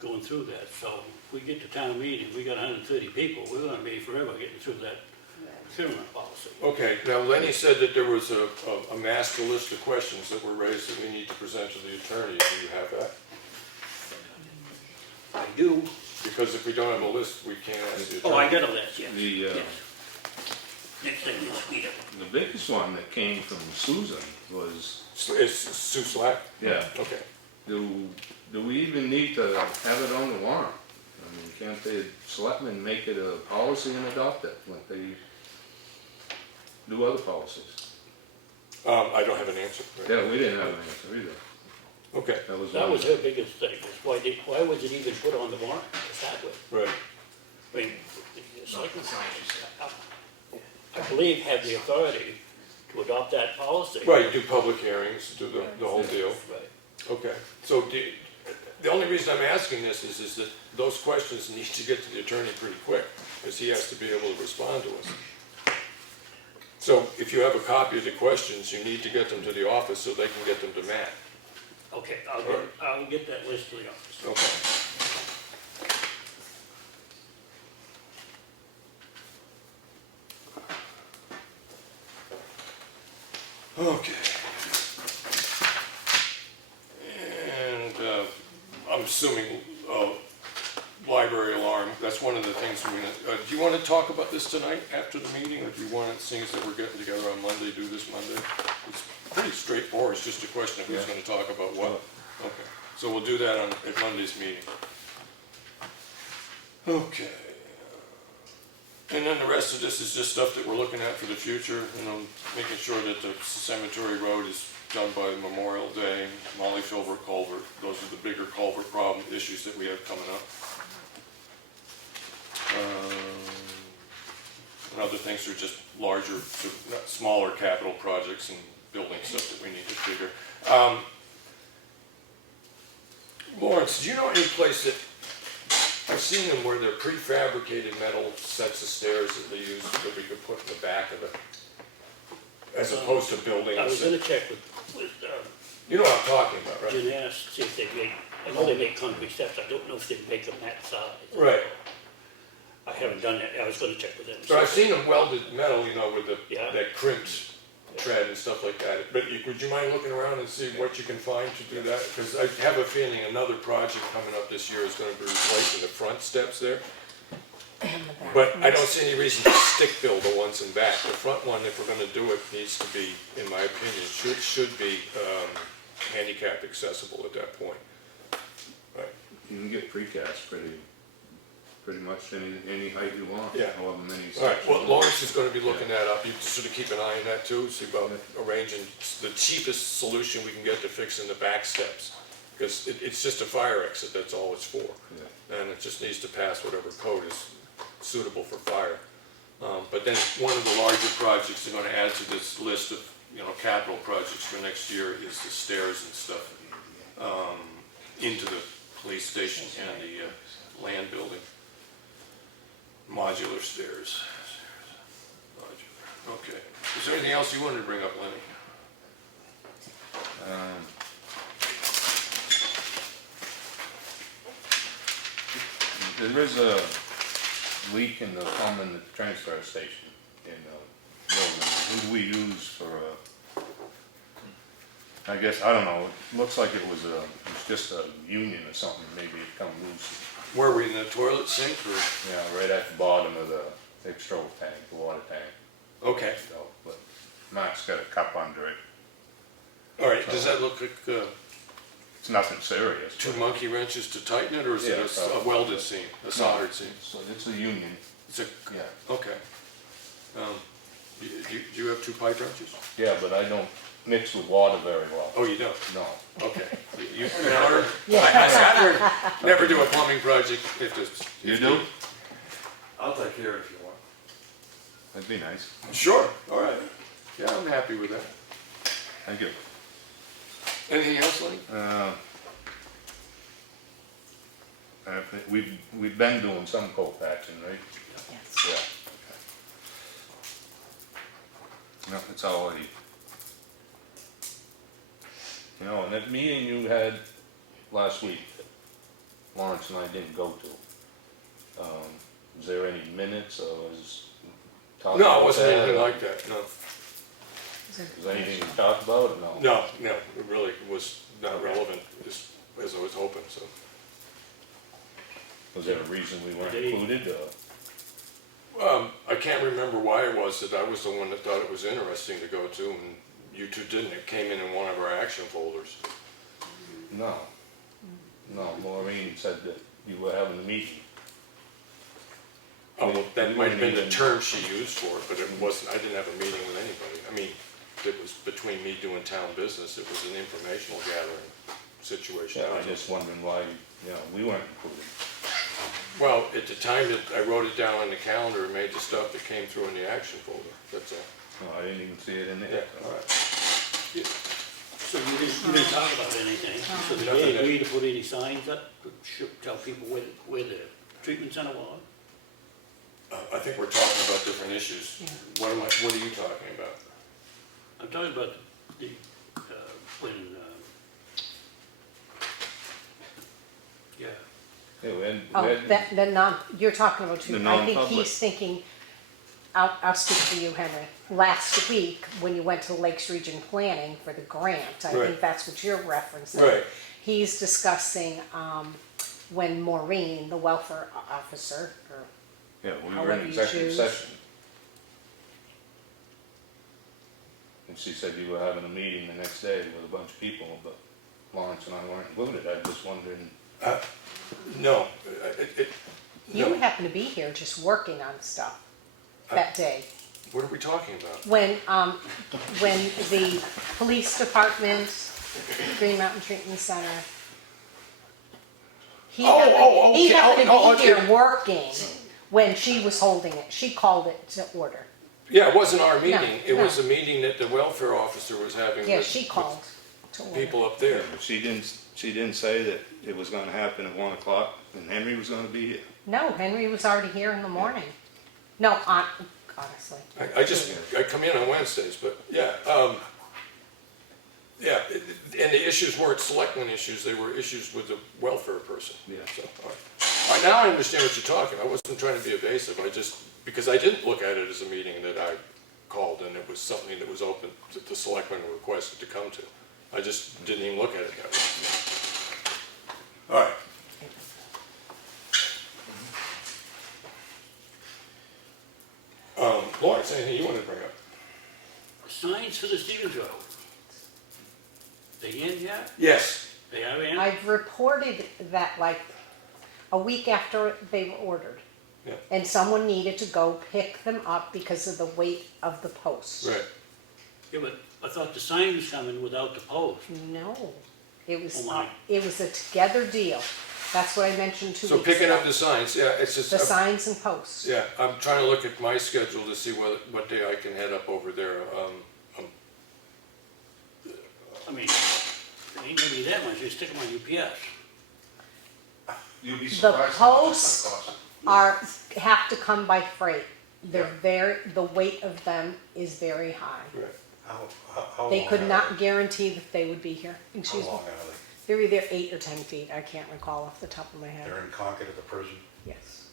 going through that. So if we get to town meeting, we got 130 people, we're gonna be forever getting through that procurement policy. Okay, now Lenny said that there was a master list of questions that were raised that we need to present to the attorney. Do you have that? I do. Because if we don't have a list, we can't ask the attorney. Oh, I got a list, yes. The, Yes. Next thing is Sweden. the biggest one that came from Susan was, Is Sue Slack? yeah, Okay. do we even need to have it on the warrant? I mean, can't the selectmen make it a policy and adopt it like they do other policies? I don't have an answer. Yeah, we didn't have an answer either. Okay, That one was her biggest thing, is why was it even put on the warrant to start with? right. I mean, the selectmen, I believe, have the authority to adopt that policy. Right, you do public hearings, do the whole deal. Right. Okay, so the only reason I'm asking this is that those questions need to get to the attorney pretty quick, because he has to be able to respond to us. So if you have a copy of the questions, you need to get them to the office so they can get them to Matt. Okay, I'll get that list to the office. Okay. Okay. And I'm assuming library alarm, that's one of the things we're gonna, do you want to talk about this tonight after the meeting, or do you want, seeing as that we're getting together on Monday, do this Monday? It's pretty straightforward, it's just a question of who's gonna talk about what. Okay, so we'll do that at Monday's meeting. Okay. And then the rest of this is just stuff that we're looking at for the future, you know, making sure that the cemetery road is done by Memorial Day, Molly Filbert culvert, those are the bigger culvert problem issues that we have coming up. And other things are just larger, smaller capital projects and building stuff that we need to figure. Lawrence, do you know any place that, I've seen them where they're prefabricated metal sets of stairs that they use that we could put in the back of it, as opposed to building. I was gonna check with You know what I'm talking about, right? Jeunesse, see if they make, I know they make concrete steps, I don't know if they make them that size. Right. I haven't done that, I was gonna check with them. But I've seen them welded metal, you know, with Yeah. that crimped tread and stuff like that. But would you mind looking around and see what you can find to do that? Because I have a feeling another project coming up this year is gonna be replacing the front steps there. But I don't see any reason to stick build the ones in back. The front one, if we're gonna do it, needs to be, in my opinion, should be handicap accessible at that point. Right. You can get precast pretty much any height you want, Yeah. however many. All right, well, sections. Lawrence is gonna be looking that up, you sort of keep an eye on that too, see about arranging the cheapest solution we can get to fixing the back steps. Because it's just a fire exit, that's all it's for. Yeah. And it just needs to pass whatever code is suitable for fire. But then one of the larger projects they're gonna add to this list of, you know, capital projects for next year is the stairs and stuff into the police station and the land building. Modular stairs. Modular, okay. Is there anything else you wanted to bring up, Lenny? There is a leak in the plumbing at the transfer station in the building. Who do we use for I guess, I don't know, it looks like it was just a union or something, maybe it come loose. Where were we, in the toilet sink or? Yeah, right at the bottom of the extra tank, water tank, Okay, so, but Mark's got a cup under it. all right, does that look like, It's nothing serious. two but monkey wrenches to tighten it, or is it Yeah, a welded seam, a soldered seam? It's a union, It's a, yeah. okay. Do you have two pipe wrenches? Yeah, but I don't mix with water very well. Oh, you don't? No. Okay. You never, never do a plumbing project if it's. You do? I'll take care of it if you want. That'd be nice. Sure, all right. Yeah, I'm happy with that. Thank you. Anything else, Lenny? We've been doing some coat patching, right? Yes. Yeah. No, it's already. You know, and that meeting you had last week, Lawrence and I didn't go to. Was there any minutes or was? No, it wasn't anything like that, no. Was anything you talked about or no? No, it really was not relevant as I was hoping, so. Was there a reason we weren't They- included or? I can't remember why it was that I was the one that thought it was interesting to go to, and you two didn't. It came in one of our action folders. No. No, Maureen said that you were having a meeting. Oh, well, that We might have been the wouldn't term she used for it, but it wasn't, I didn't have a meeting with anybody. I mean, it was between me doing town business, it was an informational gathering situation. Yeah, I just wondering why, you know, we weren't included. Well, at the time that I wrote it down on the calendar and made the stuff that came through in the action folder, that's all. No, I didn't even see it in Yeah, there. all right. So you didn't talk about anything, so did they agree to put any signs up to tell people where the treatment center was? I think we're talking about different issues. Yeah. What are you talking about? I'm talking about the, when, yeah, Yeah, we had, Oh, you're talking about two, The I think non-public. he's thinking, I'll speak for you, Henry. Last week, when you went to Lakes Region Planning for the grant, I Right. think that's what you're referencing. Right. He's discussing, when Maureen, the welfare officer, or yeah, we were however in you executive choose. session. And she said you were having a meeting the next day with a bunch of people, but Lawrence and I weren't included. I was just wondering, No, you no. happened to be here just working on stuff that day. What are we talking about? When the police department, Green Mountain Treatment Center, he happened to be here working when she was holding it. She called it to order. Yeah, it wasn't our meeting. It no. was a meeting that the welfare officer was having Yeah, with she called to order. people up there. she didn't say that it was gonna happen at 1 o'clock and Henry was gonna be here. No, Henry was already here in the morning. No, honestly. I come in on Wednesdays, but yeah, yeah, and the issues weren't selectmen issues, they were issues with the welfare person. Yeah. So, all right, now I understand what you're talking, I wasn't trying to be evasive, because I didn't look at it as a meeting that I called and it was something that was open, that the selectmen were requested to come to. I just didn't even look at it that way. All right. Lawrence, anything you want to bring up? signs for the Stevens Road. They in yet? Yes. They are in? I've reported that like a week after they were ordered. Yeah. And someone needed to go pick them up because of the weight of the post. Right. Yeah, but I thought the sign was coming without the post. No, it was, Oh, my. it was a together deal. That's what I mentioned 2 So weeks ago. picking up the signs, yeah, it's just. The signs and posts. Yeah, I'm trying to look at my schedule to see what day I can head up over there. I mean, it ain't gonna be that much, you stick them on UPS. You'd be The surprised how much it's posts gonna cost. have to come by freight. The weight of them is very high. Right. How They long could are not guarantee that they would be here. they? Excuse How me. long are they? They're either 8 or 10 feet. I can't recall off the top of my head. They're in Concord at the prison? Yes.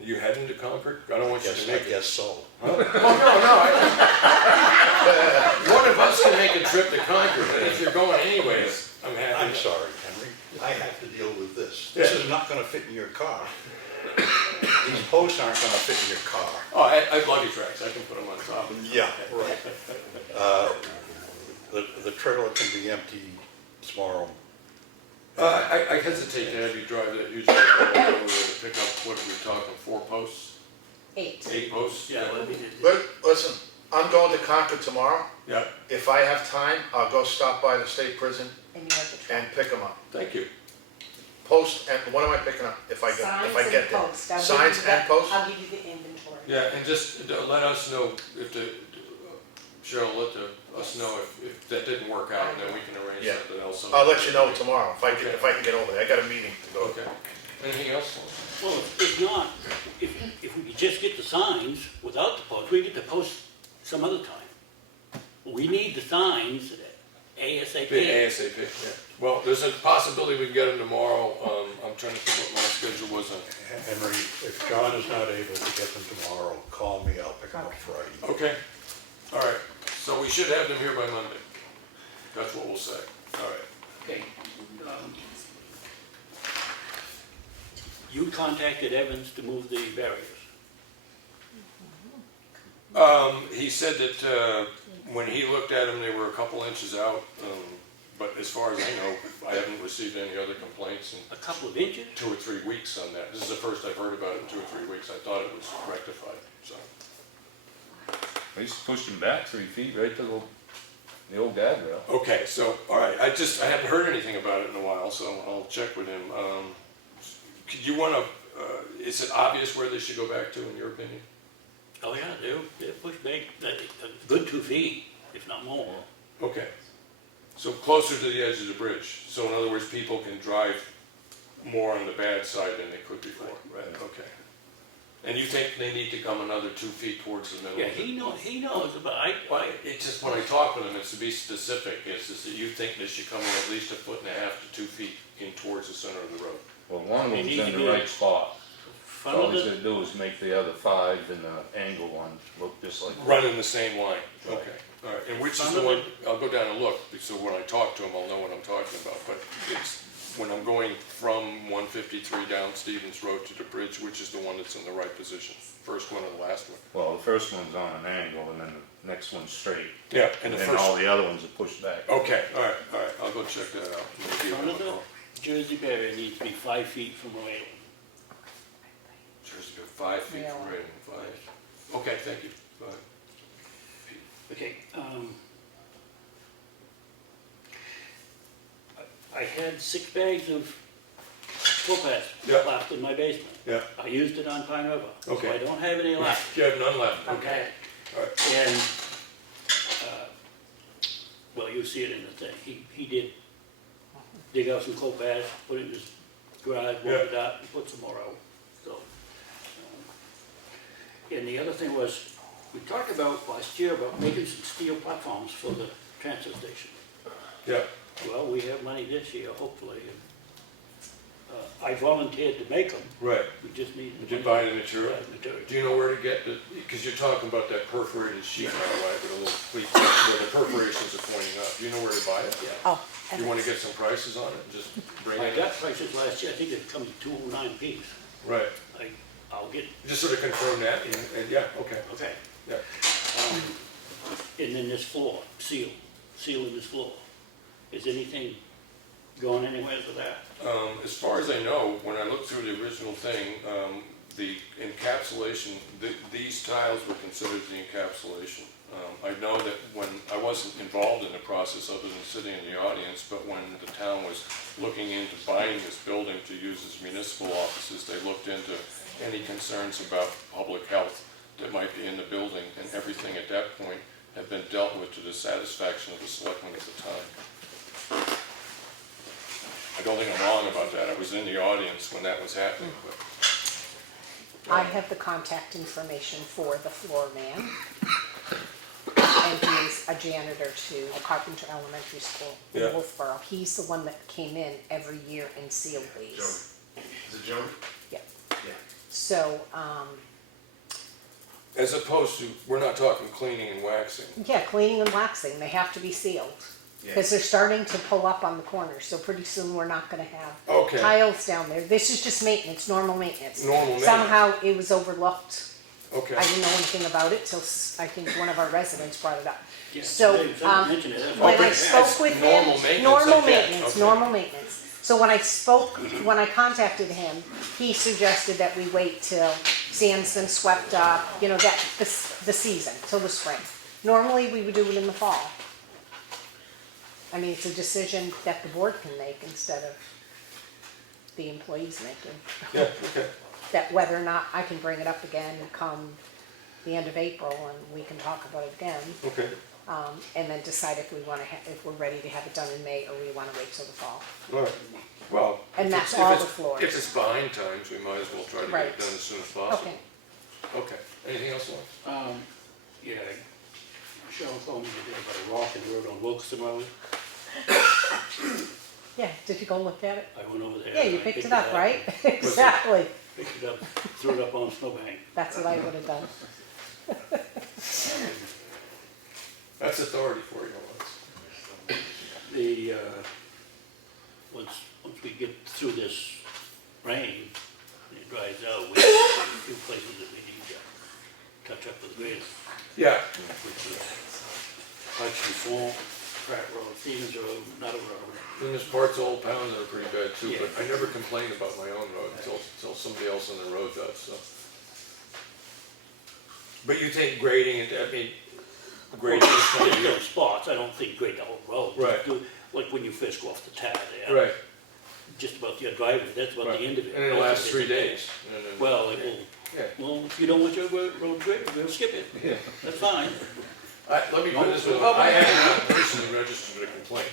You heading to Concord? I don't want you to make I it. guess so. Oh, no. One of us can make a trip to Concord, but if you're going anyways, I'm happy. I'm sorry, Henry. I have to deal with this. This is not gonna fit in your car. these posts aren't gonna fit in your car. Oh, I have luggage racks, I can put them on top. Yeah, right. The trailer can be empty tomorrow. I hesitate to have you drive that huge truck all over there to pick up, what are we talking, 4 posts? 8. 8 posts? Yeah, let me, Listen, I'm going to Concord tomorrow. Yeah, If I have time, I'll go stop by the state prison And you have the truck. and pick them up. thank you. Post, and what am I picking up if I get there? Signs and posts. I'll give Signs you the- and posts? I'll give you the inventory. Yeah, and just let us know if Cheryl, us know if that didn't work out, and then we can arrange Yeah. something else. I'll let you know tomorrow if I can get over there. I got a meeting to go to. Okay. Anything else? well, if not, if we could just get the signs without the post, we get the post some other time. We need the signs ASAP. ASAP, yeah. Well, there's a possibility we can get them tomorrow. I'm trying to think what my schedule was on. Henry, if John is not able to get them tomorrow, call me, I'll pick them up Friday. Okay, all right. So we should have them here by Monday. That's what we'll say. All right. Okay. You contacted Evans to move the barriers. He said that when he looked at them, they were a couple inches out. But as far as I know, I haven't received any other complaints in A couple of inches? 2 or 3 weeks on that. This is the first I've heard about it in 2 or 3 weeks. I thought it was rectified, so. They used to push them back 3 feet right to the old guardrail. Okay, so, all right, I haven't heard anything about it in a while, so I'll check with him. Could you wanna, is it obvious where they should go back to, in your opinion? Oh, yeah, they're pushed back a good 2 feet, if not more. Okay, so closer to the edge of the bridge. So in other words, people can drive more on the bad side than they could before, right? Okay. And you think they need to come another 2 feet towards the middle? Yeah, of it? he knows, but It's just when I talk with him, it's to be specific, is that you think they should come in at least 1.5 to 2 feet in towards the center of the road. Well, one of They them's need to in be the right spot. front All of he's the, gonna do is make the other 5 and the angle one look just like. Running the same line, okay, all right, and which is the one, I'll go down and look, so when I talk to him, I'll know what I'm talking about, but it's, when I'm going from 153 down Stevens Road to the bridge, which is the one that's in the right position, first one or the last one? Well, the first one's on an angle and then the next one's straight. Yeah, And and the then first, all the other ones are pushed back. okay, all right, I'll go check that out. Maybe front of I'll the call. Jersey barrier needs to be 5 feet from the railing. Jersey, 5 feet from Yeah. rating, 5. Okay, thank you, go ahead. Okay, I had 6 bags of topaz Yeah. left in my basement. Yeah, I used it on Pine River, so Okay. I don't have any left. you have none left, Okay. all right. And, well, you see it in the thing, he did dig out some topaz, put it in his garage, warmed it up, and put some more out, so. And the other thing was, we talked about last year about making some steel platforms for the transfer station. Yeah, Well, we have money this year, hopefully, and, I volunteered to make them, right. we just need. Did you buy the material? Yeah, material. Do you know where to get the, because you're talking about that perforated sheet now, right, with a little pleat where the perforations are pointing up. Do you know where to buy it? Yeah. Oh. Do you want to get some prices on it and just bring I it? got prices last year, I think it comes to $209 a piece. Right, I'll get, just sort of confirm that and yeah, okay, okay. yeah. And then this floor, sealing this floor. Is anything going anywhere with that? As far as I know, when I looked through the original thing, the encapsulation, these tiles were considered the encapsulation. I know that when, I wasn't involved in the process other than sitting in the audience, but when the town was looking into buying this building to use as municipal offices, they looked into any concerns about public health that might be in the building, and everything at that point had been dealt with to the satisfaction of the selectmen at the time. I don't think I'm wrong about that. I was in the audience when that was happening, but. I have the contact information for the floor man. And he's a janitor to a Carpenter Elementary School in Yeah. Wolfboro. He's the one that came in every year and sealed these. Is it Joe? Yeah. Yeah. So, As opposed to, we're not talking cleaning and waxing. yeah, cleaning and waxing, they have to be sealed. Because they're starting to pull up on the corners, so pretty soon we're not gonna have Okay. tiles down there. This is just maintenance, normal maintenance. Normal maintenance. Somehow it was overlooked. Okay. I didn't know anything about it till I think one of our residents brought it up. Yeah, So, somebody mentioned it, that's when why- I spoke with him. normal maintenance, Normal I get, maintenance, okay. normal maintenance. So when I contacted him, he suggested that we wait till sand's been swept up, you know, the season, till the spring. Normally, we would do it in the fall. I mean, it's a decision that the board can make instead of the employees making. Yeah, okay. That whether or not I can bring it up again come the end of April and we can talk about it again. Okay. And then decide if we wanna, if we're ready to have it done in May or we wanna wait till the fall. All right. Well. And if that's it's- all if the it's- floors. If it's behind times, we might as well try to get Right. it done as soon as possible. Okay. Okay. Anything else, Lawrence? Yeah, Cheryl told me today about a rock in the road on Wilkeston Road. Yeah, did you go look at it? I went over there. Yeah, you and I picked it up, right? it? Exactly. Picked it up, threw it up on a snowbank. That's what I would have done. That's authority for you, Lawrence. The, once we get through this rain, and it dries out, we have a few places that we need to touch up with grading. Yeah. Which is Hudson Swamp, Pratt Road, Stevens Road, Nutter Road. And there's parts of Old Pound that are pretty bad too, Yeah. but I never complain about my own road until somebody else on the road does, so. But you think grading it, I mean, grading is Just kind those of, spots, I don't think grade the whole road. Right. Like when you first go off the tar there. right, Just about your driveway, that's about right. the end of it. And it'll last 3 days. and then- Well, it will, Yeah. well, if you don't want your road graded, we'll skip it. Yeah. That's fine. Let me put it this way, No, I have not personally registered a complaint.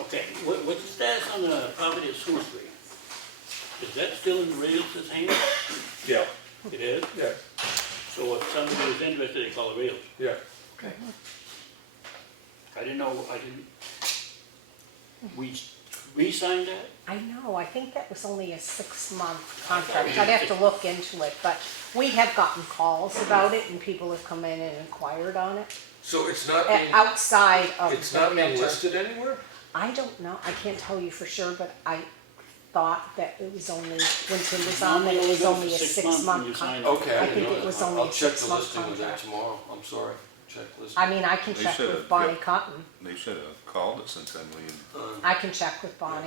Okay, what's the status on the property at Sewer Street? Is that still in the realtor's hands? Yeah, It is? yeah, So if somebody was interested, they call the realtor. yeah. I didn't know, we re-signed that? I know, I think that was only a 6-month contract. I'd have to look into it, but we have gotten calls about it and people have come in and inquired on it. So it's not being, Outside of it's the not being realtor. listed anywhere? I don't know, I can't tell you for sure, but I thought that it was only, when Tim was on, that it was only a 6-month contract. Okay. I think it was only a 6-month with that contract. tomorrow, I'm sorry, check listing. I mean, I can They check should've, with Bonnie yeah. Cotton. They should have called us and said, well, I can check with Bonnie,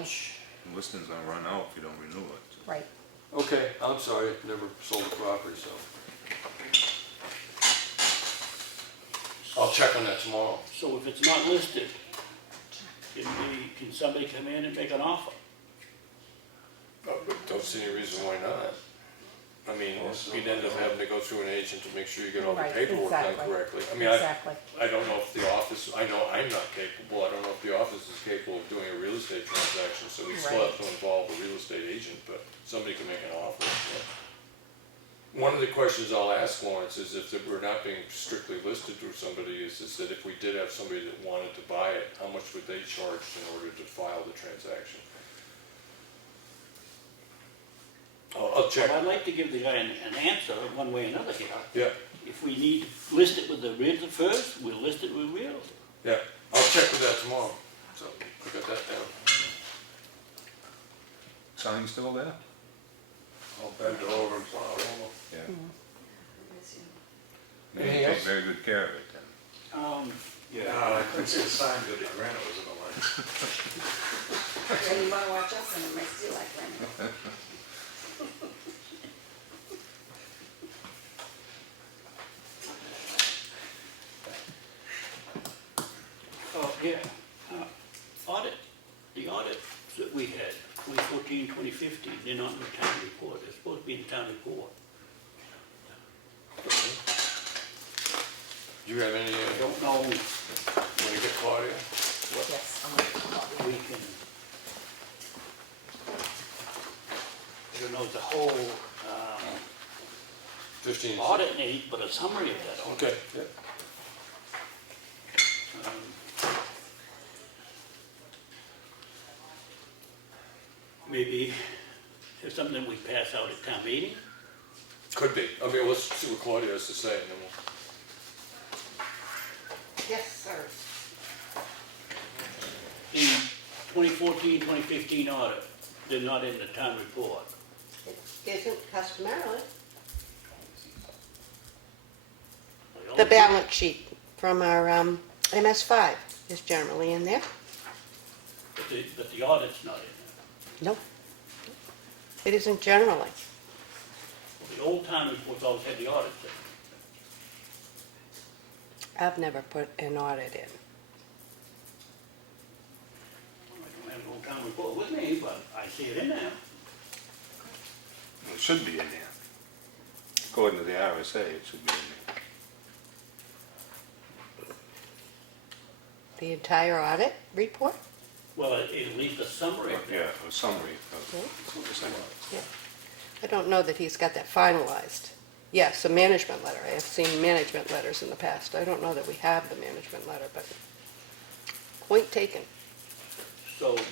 your listing's gonna run out if you don't renew it. right. Okay, I'm sorry, never sold the property, so. I'll check on that tomorrow. So if it's not listed, can somebody come in and make an offer? Don't see any reason why not. I mean, you'd end up having to go through an agent to make sure you get all the Right, paperwork done exactly. correctly. I mean, Exactly. I don't know if the office, I know I'm not capable, I don't know if the office is capable of doing a real estate transaction, so we still have to involve a real estate agent, but somebody can make an offer. so. One of the questions I'll ask Lawrence is if we're not being strictly listed through somebody, is that if we did have somebody that wanted to buy it, how much would they charge in order to file the transaction? I'll check. Well, I'd like to give the guy an answer one way or another here. Yeah, If we need to list it with the realtor first, we'll list it with realtor. yeah, I'll check with that tomorrow, so I got that down. Sign still there? I'll bend over and plow it over. Yeah. Anything They take else? very good care of it then. Yeah, I couldn't see the sign good, the granite was in the line. When you wanna watch us, and it might still like rain. Oh, yeah. Audit, the audits that we had, 2014, 2015, they're not in the town report, they're supposed to be in the town report. Do you have any, I don't know when you get Claudia? Yes, I'm gonna we can, I don't know if the whole 15. audit needs, but a summary of that audit. Okay, yeah. Maybe there's something we pass out at town meeting. Could be. I mean, let's see what Claudia has to say, and then we'll. Yes, sir. The 2014, 2015 audit, they're not in the town report. It isn't customarily. The The balance sheet from our MS5 is generally in there. But the audit's not in No. It isn't generally. there. The old town reports always had the audits in. I've never put an audit in. I don't have an old town report with me, but I see it in there. It should be in there. According to the RSA, it should be in there. The entire audit report? Well, at least a summary. Yeah, a summary of Yeah. the same. Yeah. I don't know that he's got that finalized. Yes, a management letter. I have seen management letters in the past. I don't know that we have the management letter, but point taken. So, do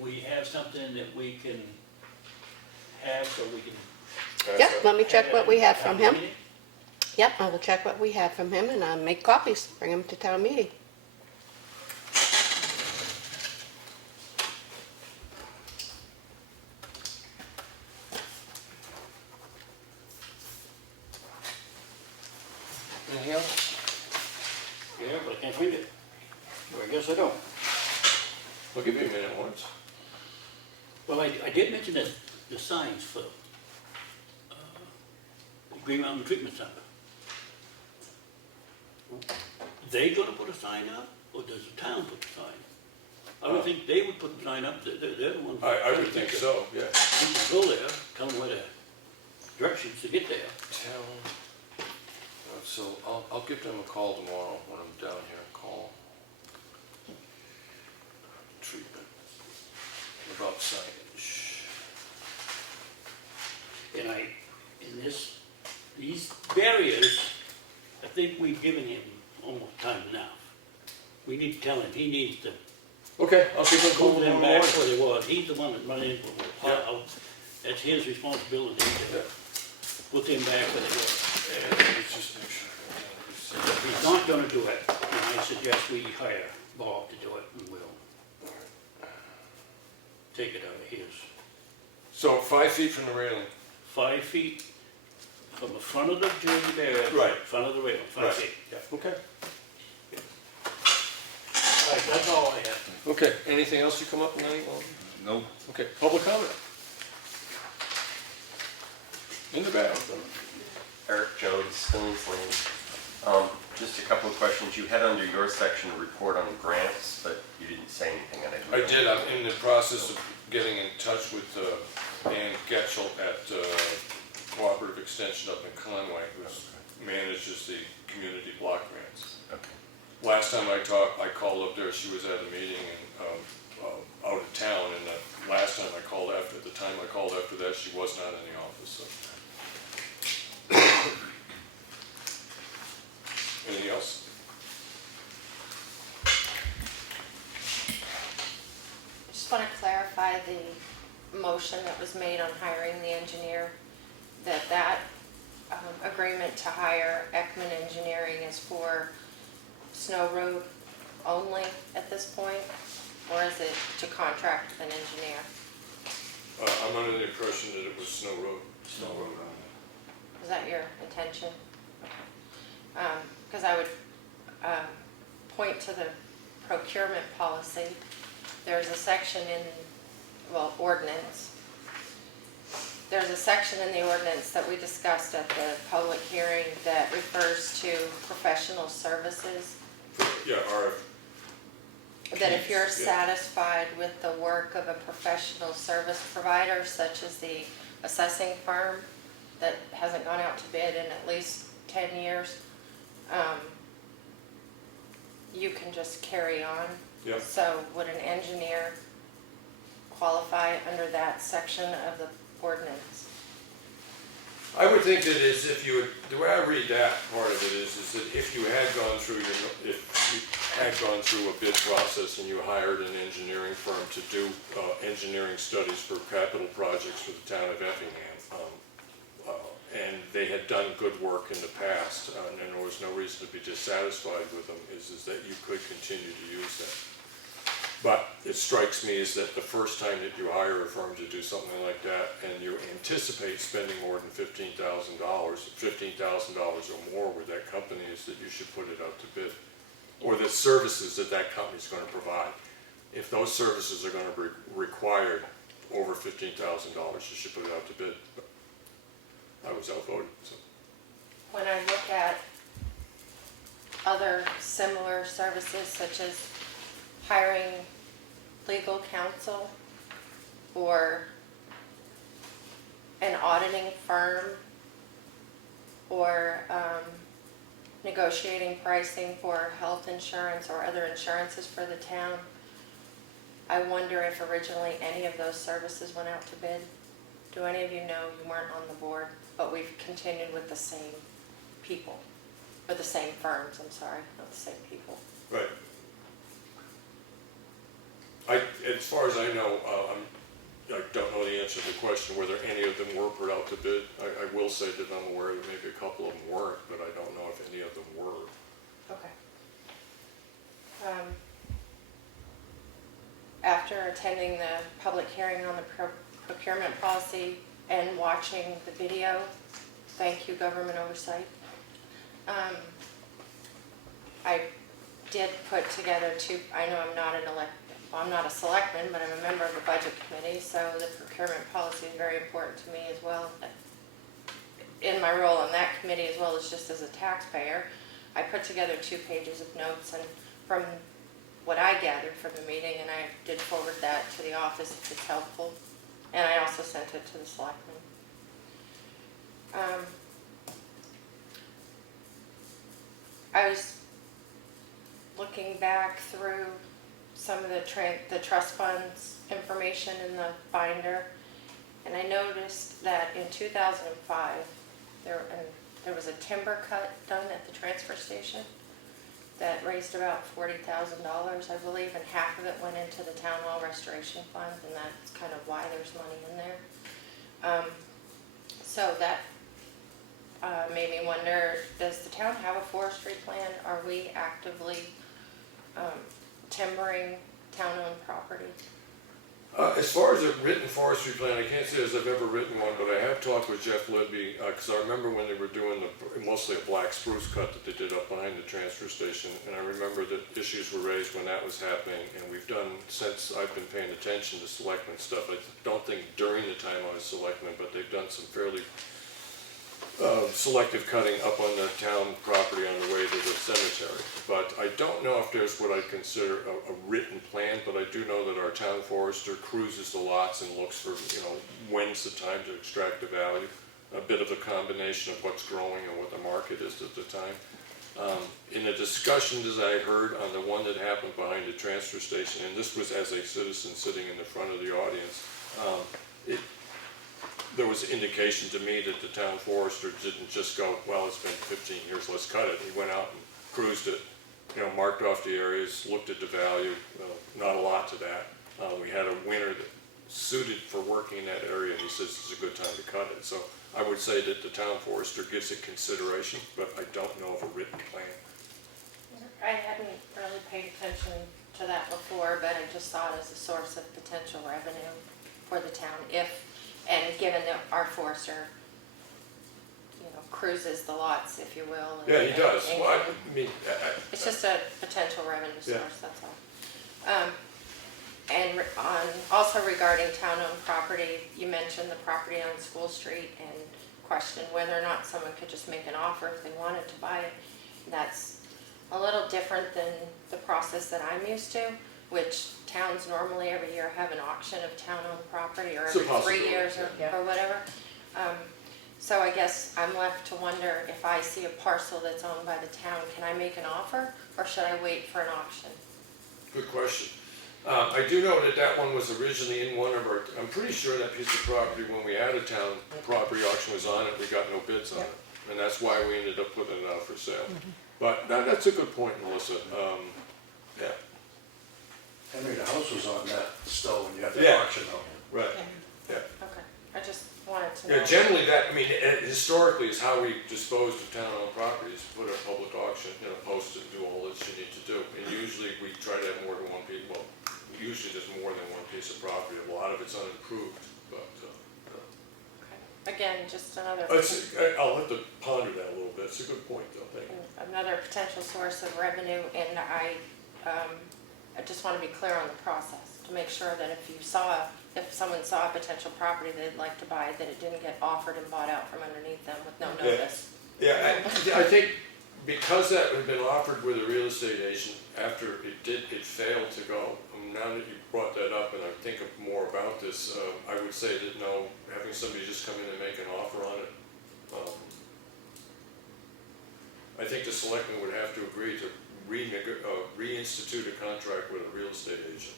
we have something that we can have so we can? Yep, let me check what we have from him. Meeting? Yep, I will check what we have from him and make copies, bring them to town meeting. Anything else? Yeah, but I can't find it. Well, I guess I don't. We'll give you a minute once. Well, I did mention that the signs for the Green Mountain Treatment Center. They gonna put a sign up, or does the town put the sign? I don't think they would put the sign up, they're the ones. I would think so, yeah. People go there, tell them where the directions to get there. So I'll give them a call tomorrow when I'm down here, call treatment about signage. And these barriers, I think we've given him almost time enough. We need to tell him, he needs to Okay, I'll give them a call move tomorrow them back morning. where they was. He's the one that run into the plow. That's his responsibility to Yeah. put them back where they were. Let's just make sure. If he's not gonna do it, then I suggest we hire Bob to do it, and we'll take it out of his. So 5 feet from the railing. 5 feet from the front of the jersey barrier. Right. Front of the railing, 5 Right. feet. Yeah. Okay. All right, that's all I have. Okay, anything else you come up with? Nope. Okay, public comment. In the back. Eric Jones, Stones Lane. Just a couple of questions. You had under your section a report on grants, but you didn't say anything on it. I did, I'm in the process of getting in touch with Ann Getchell at Cooperative Extension up in Conway, who manages the community block grants. Okay. Last time I called up there, she was at a meeting and out of town, and the last time I called after that, she was not in the office, so. Anything else? Just want to clarify the motion that was made on hiring the engineer, that agreement to hire Ekman Engineering is for Snow Road only at this point, or is it to contract with an engineer? I'm under the impression that it was Snow Road. Snow Road. Is that your intention? Because I would point to the procurement policy. There's a section ordinance. There's a section in the ordinance that we discussed at the public hearing that refers to professional services. Yeah, That if you're satisfied with the work of a professional service provider, such as the assessing firm that hasn't gone out to bid in at least 10 years, you can just carry on. Yep. So would an engineer qualify under that section of the ordinance? I would think that is if you, the way I read that part of it is that if you had gone through a bid process and you hired an engineering firm to do engineering studies for capital projects for the town of Effingham, and they had done good work in the past, and there was no reason to be dissatisfied with them, is that you could continue to use them. But it strikes me is that the first time that you hire a firm to do something like that, and you anticipate spending more than $15,000 or more with that company, is that you should put it out to bid. Or the services that that company's gonna provide. If those services are gonna be required over $15,000, you should put it out to bid. But I was outvoted, so. When I look at other similar services such as hiring legal counsel or an auditing firm or negotiating pricing for health insurance or other insurances for the town, I wonder if originally any of those services went out to bid. Do any of you know? You weren't on the board, but we've continued with the same people, with the same firms, I'm sorry, not the same people. Right. As far as I know, I don't know the answer to the question whether any of them were put out to bid. I will say that I'm aware that maybe a couple of them weren't, but I don't know if any of them were. Okay. After attending the public hearing on the procurement policy and watching the video, thank you, Government Oversight, I did put together I know I'm not a selectman, but I'm a member of the budget committee, so the procurement policy is very important to me as well. In my role on that committee, as well as just as a taxpayer, I put together 2 pages of notes, and from what I gathered from the meeting, and I did forward that to the office if it's helpful, and I also sent it to the selectmen. I was looking back through some of the trust funds information in the binder, and I noticed that in 2005 there was a timber cut done at the transfer station that raised about $40,000, I believe, and half of it went into the town hall restoration fund, and that's kind of why there's money in there. So that made me wonder, does the town have a forestry plan? Are we actively timbering town-owned property? As far as a written forestry plan, I can't say as I've ever written one, but I have talked with Jeff Libby, because I remember when they were doing mostly a black spruce cut that they did up behind the transfer station, and I remember that issues were raised when that was happening, and we've done, since I've been paying attention to selectmen stuff, I don't think during the time I was selectman, but they've done some fairly selective cutting up on the town property on the way to the cemetery. But I don't know if there's what I consider a written plan, but I do know that our town forester cruises the lots and looks for, when's the time to extract the value. A bit of a combination of what's growing and what the market is at the time. In the discussions I heard on the one that happened behind the transfer station, and this was as a citizen sitting in the front of the audience, there was indication to me that the town forester didn't just go, well, it's been 15 years, let's cut it. He went out and cruised it, marked off the areas, looked at the value, not a lot to that. We had a winter that suited for working in that area, and he says it's a good time to cut it. So I would say that the town forester gives it consideration, but I don't know of a written plan. I hadn't really paid attention to that before, but I just saw it as a source of potential revenue for the town and given that our forester, cruises the lots, if you will. Yeah, he does. Well, it's just a potential revenue source, that's all. And also regarding town-owned property, you mentioned the property on School Street and questioned whether or not someone could just make an offer if they wanted to buy it. That's a little different than the process that I'm used to, which towns normally every year have an auction of town-owned property, or every 3 years or whatever. So I guess I'm left to wonder, if I see a parcel that's owned by the town, can I make an offer, or should I wait for an auction? Good question. I do know that one was originally in one of our, I'm pretty sure that piece of property, when we had a town property auction was on it, we got no bids on it. And that's why we ended up putting it out for sale. But that's a good point, Melissa. Yeah. Henry, the house was on that still when you had the auction though. Right. Yeah. Okay, I just wanted to to know. Yeah, generally that, I mean, historically is how we disposed of town-owned properties, put a public auction, post it, do all that you need to do. And usually we try to have more than one piece, well, usually there's more than one piece of property, a lot of it's unimproved, but, Again, just another, I'll have to ponder that a little bit, it's a good point though, thank you. another potential source of revenue, and I just want to be clear on the process, to make sure that if someone saw a potential property they'd like to buy, that it didn't get offered and bought out from underneath them with no notice. Yeah, I think because that had been offered with a real estate agent, after it failed to go. Now that you brought that up and I think more about this, I would say that no, having somebody just come in and make an offer on it, I think the selectmen would have to agree to reinstitute a contract with a real estate agent.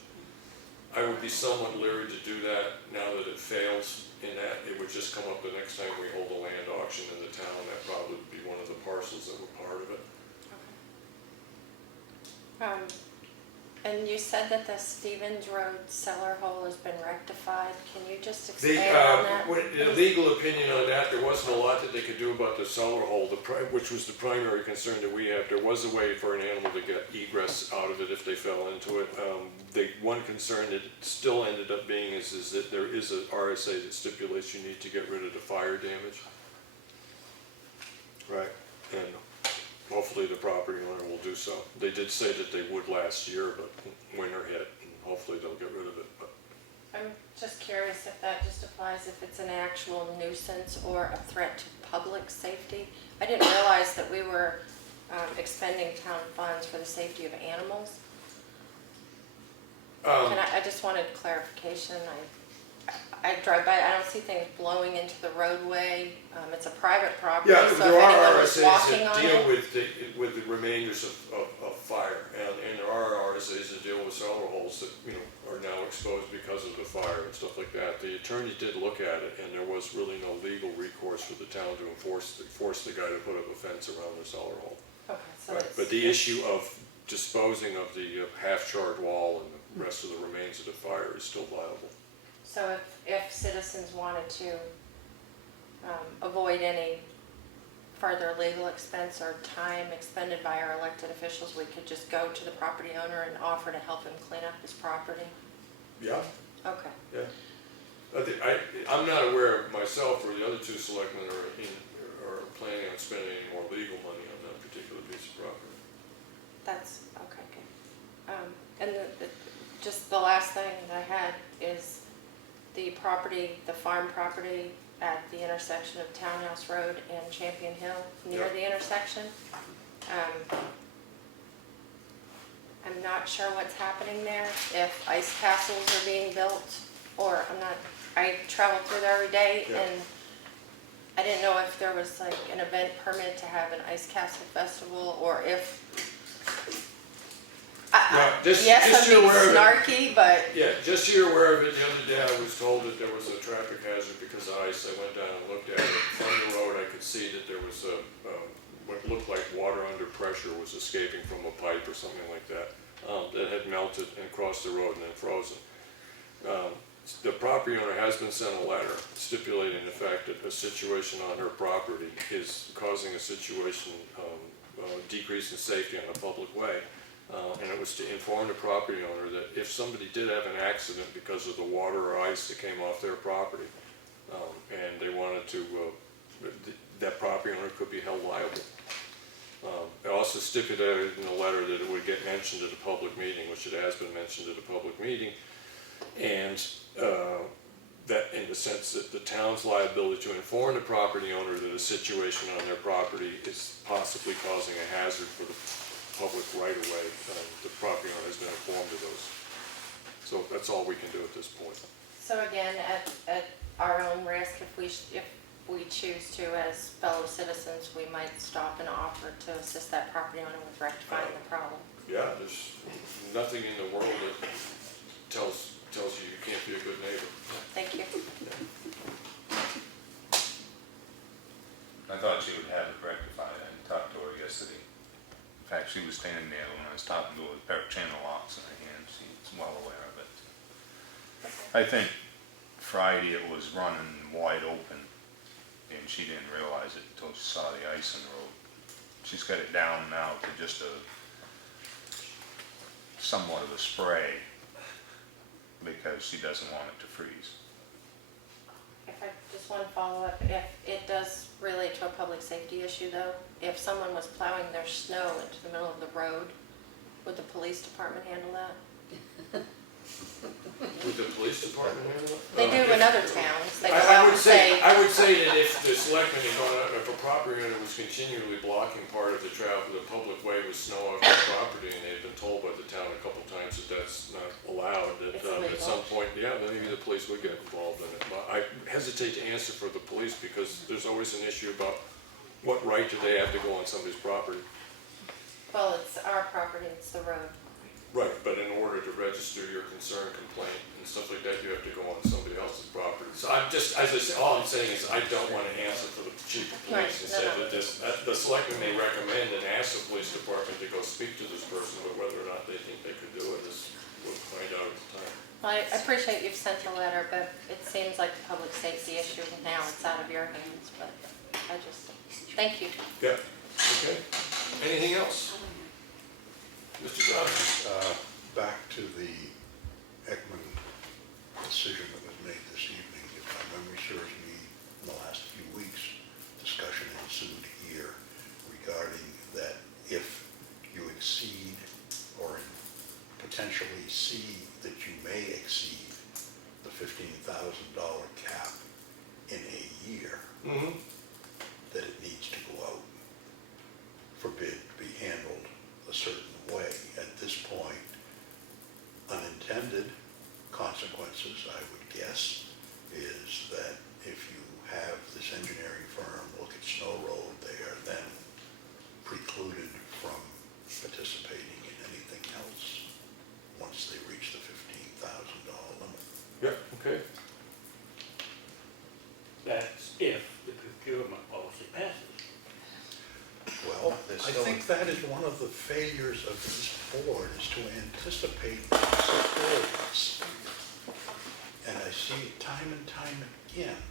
I would be somewhat leery to do that now that it fails, in that it would just come up the next time we hold a land auction in the town. That probably would be one of the parcels that were part of it. And you said that the Stevens Road cellar hole has been rectified. Can you just The expand on that? legal opinion on that, there wasn't a lot that they could do about the cellar hole, which was the primary concern that we have. There was a way for an animal to get egress out of it if they fell into it. The one concern that still ended up being is that there is a RSA that stipulates you need to get rid of the fire damage. Right, and hopefully the property owner will do so. They did say that they would last year, but winter hit, and hopefully they'll get rid of it. But I'm just curious if that just applies if it's an actual nuisance or a threat to public safety. I didn't realize that we were expending town funds for the safety of animals. I just wanted clarification. I drive by, I don't see things blowing into the roadway. It's a private property, yeah, so if there are anyone was RSAs walking that on deal it. with the remainders of fire, and there are RSAs that deal with cellar holes that are now exposed because of the fire and stuff like that. The attorney did look at it, and there was really no legal recourse for the town to force the guy to put up a fence around the cellar hole. Okay, so Right. But the issue of disposing of the half-charred wall and the rest of the remains of the fire is still viable. So if citizens wanted to avoid any further legal expense or time expended by our elected officials, we could just go to the property owner and offer to help him clean up his property? Yeah, Okay. yeah. I'm not aware myself or the other two selectmen are planning on spending any more legal money on that particular piece of property. That's, okay, good. And just the last thing that I had is the property, the farm property at the intersection of Townhouse Road and Champion Hill, near the intersection. I'm not sure what's happening there, if ice castles are being built, or I travel through there every day, and I didn't know if there was like an event permit to have an ice castle festival, or if, yes, I'm being snarky, but. Yeah, just so you're aware of it, the other day I was told that there was a traffic hazard because of ice. I went down and looked at it. From the road, I could see that there was what looked like water under pressure was escaping from a pipe or something like that, that had melted and crossed the road and then frozen. The property owner has been sent a letter stipulating the fact that a situation on her property is causing a situation, decrease in safety on a public way. And it was to inform the property owner that if somebody did have an accident because of the water or ice that came off their property, and they wanted to, that property owner could be held liable. It also stipulated in the letter that it would get mentioned at a public meeting, which it has been mentioned at a public meeting, and that in the sense that the town's liability to inform the property owner that a situation on their property is possibly causing a hazard for the public right-of-way, the property owner has been informed of those. So that's all we can do at this point. So again, at our own risk, if we choose to, as fellow citizens, we might stop and offer to assist that property owner with rectifying the problem. Yeah, there's nothing in the world that tells you you can't be a good neighbor. Thank you. I thought she would have it rectified. I talked to her yesterday. In fact, she was standing there when I was talking to her with a pair of channel locks in her hand. She's well aware of it. I think Friday it was running wide open and she didn't realize it until she saw the ice in the road. She's got it down now to just somewhat of a spray, because she doesn't want it to freeze. If I just want to follow up, if it does relate to a public safety issue though, if someone was plowing their snow into the middle of the road, would the police department handle that? Would the police department handle it? They do in other towns, they go I out would and say, say, I would say that if the selectmen had gone out, if a property owner was continually blocking part of the travel, the public way with snow off their property, and they've been told by the town a couple times that that's not allowed, that It's at some illegal. point, yeah, then maybe the police would get involved in it. But I hesitate to answer for the police, because there's always an issue about what right do they have to go on somebody's property. well, it's our property, it's the road. Right, but in order to register your concern, complaint, and stuff like that, you have to go on somebody else's property. So I'm just, as I say, all I'm saying is I don't want to answer for the chief of police and say that the selectmen may recommend and ask the police department to go speak to this person, but whether or not they think they could do it is, we'll find out at the time. Well, I appreciate you've sent the letter, but it seems like a public safety issue now, it's out of your hands, but I just, thank you. Yeah, okay. Anything else? Mr. Johnson? Back to the Ekman decision that was made this evening. If my memory serves me, in the last few weeks, discussion ensued here regarding that if you exceed or potentially see that you may exceed the $15,000 cap in a year, that it needs to go out for bid to be handled a certain way. At this point, unintended consequences, I would guess, is that if you have this engineering firm look at Snow Road, they are then precluded from participating in anything else once they reach the $15,000 limit. Yeah, okay. That's if the procurement policy passes. Well, I think that is one of the failures of this board, is to anticipate possibilities. And I see it time and time again.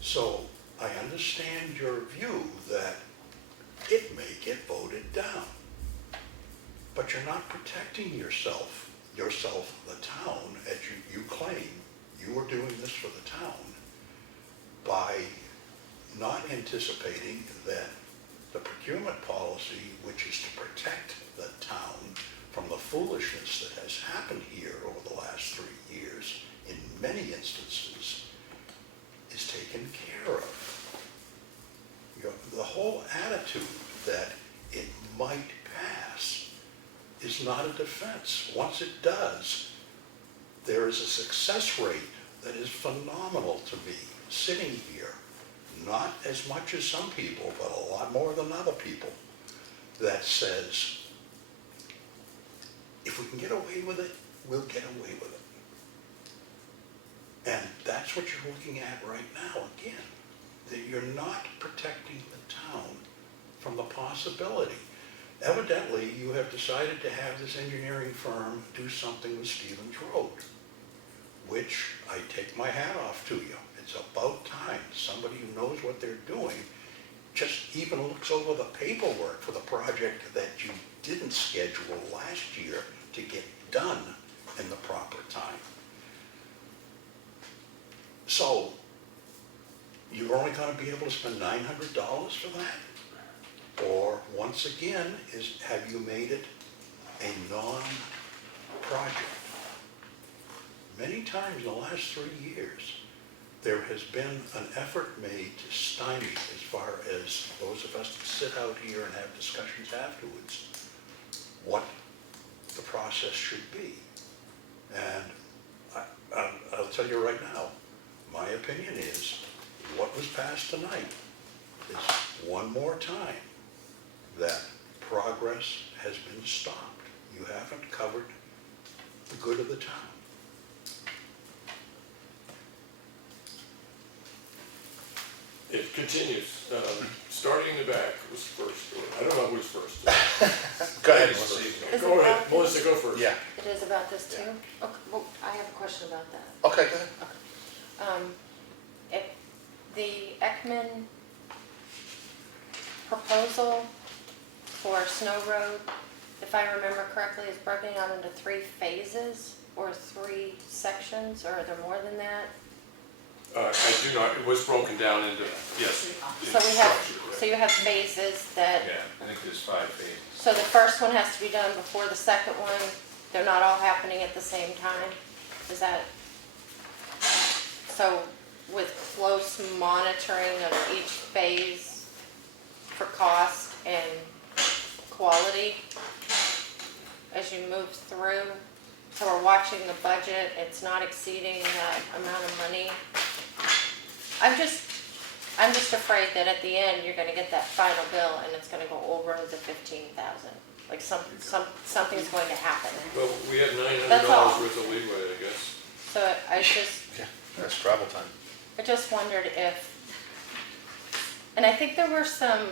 So I understand your view that it may get voted down. But you're not protecting yourself, the town, as you claim you are doing this for the town, by not anticipating that the procurement policy, which is to protect the town from the foolishness that has happened here over the last 3 years, in many instances, is taken care of. The whole attitude that it might pass is not a defense. Once it does, there is a success rate that is phenomenal to me, sitting here. Not as much as some people, but a lot more than other people, that says, if we can get away with it, we'll get away with it. And that's what you're looking at right now again, that you're not protecting the town from the possibility. Evidently, you have decided to have this engineering firm do something with Stevens Road, which I take my hat off to you. It's about time somebody who knows what they're doing just even looks over the paperwork for the project that you didn't schedule last year to get done in the proper time. So, you're only going to be able to spend $900 for that? Or, once again, have you made it a non-project? Many times in the last 3 years, there has been an effort made to stymie, as far as those of us that sit out here and have discussions afterwards, what the process should be. And I'll tell you right now, my opinion is what was passed tonight is one more time that progress has been stopped. You haven't covered the good of the town. It continues. Starting in the back was first. I don't know who's first. Go ahead, Ladies Melissa. first. Go ahead, Melissa, go first. Yeah. It is about this too? Okay, well, I have a question about that. Okay, go ahead. If the Ekman proposal for Snow Road, if I remember correctly, is broken out into 3 phases or 3 sections, or are there more than that? I do not, it was broken down into, yes. So we have, so you have phases that, Yeah, I think there's 5 phases. so the first one has to be done before the second one. They're not all happening at the same time. Is that, so with close monitoring of each phase for cost and quality as you move through? So we're watching the budget, it's not exceeding that amount of money. I'm just afraid that at the end, you're gonna get that final bill and it's gonna go over the 15,000. Like something's going to happen. Well, we have That's all. $900 worth of leeway, I guess. So I just, Yeah, that's travel time. I just wondered if, and I think there were some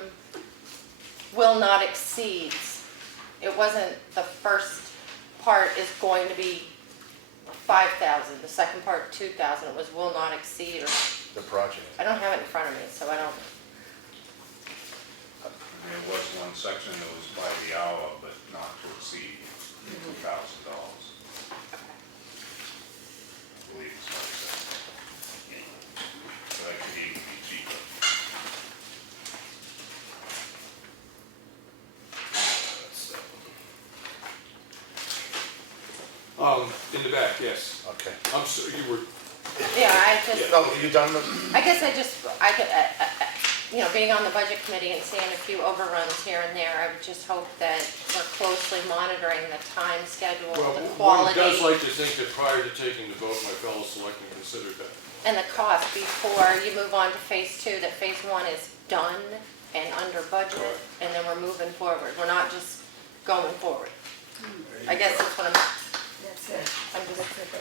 will not exceeds. It wasn't the first part is going to be 5,000, the second part 2,000, it was will not exceed, or, The project. I don't have it in front of me, so I don't, There was one section that was by the hour, but not to exceed $2,000. I believe it's like that. So that could even be cheaper. In the back, yes. Okay. I'm sorry, you were, yeah, I just, No, you done with? I guess I could, you know, being on the budget committee and seeing a few overruns here and there, I would just hope that we're closely monitoring the time schedule, well, the one quality, does like to think that prior to taking the vote, my fellow selectmen considered that. and the cost before you move on to phase 2, that phase 1 is done and under budget, and then we're moving forward. We're not just going forward. I guess that's what That's it.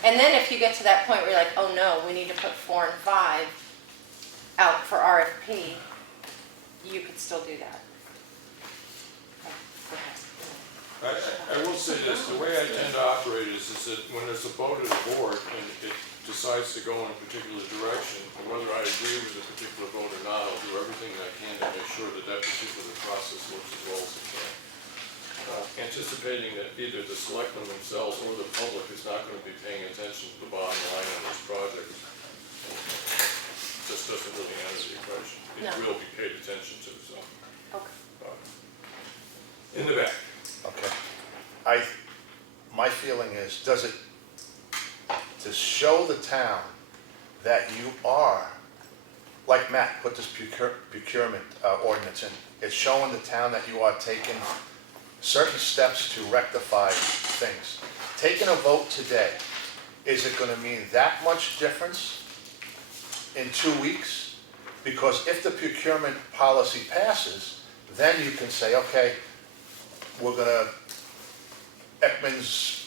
and then if you get to that point where you're like, oh no, we need to put 4 and 5 out for RFP, you could still do that. I will say this, the way I tend to operate is that when there's a vote of the board and it decides to go in a particular direction, and whether I agree with a particular vote or not, I'll do everything I can to make sure that that particular process works as well as it can. Anticipating that either the selectmen themselves or the public is not going to be paying attention to the bottom line on this project just doesn't really answer the equation. It No. will be paid attention to, so. Okay. In the back. Okay. My feeling is, does it, to show the town that you are, like Matt put this procurement ordinance in, it's showing the town that you are taking certain steps to rectify things. Taking a vote today, is it gonna mean that much difference in 2 weeks? Because if the procurement policy passes, then you can say, okay, we're gonna, Ekman's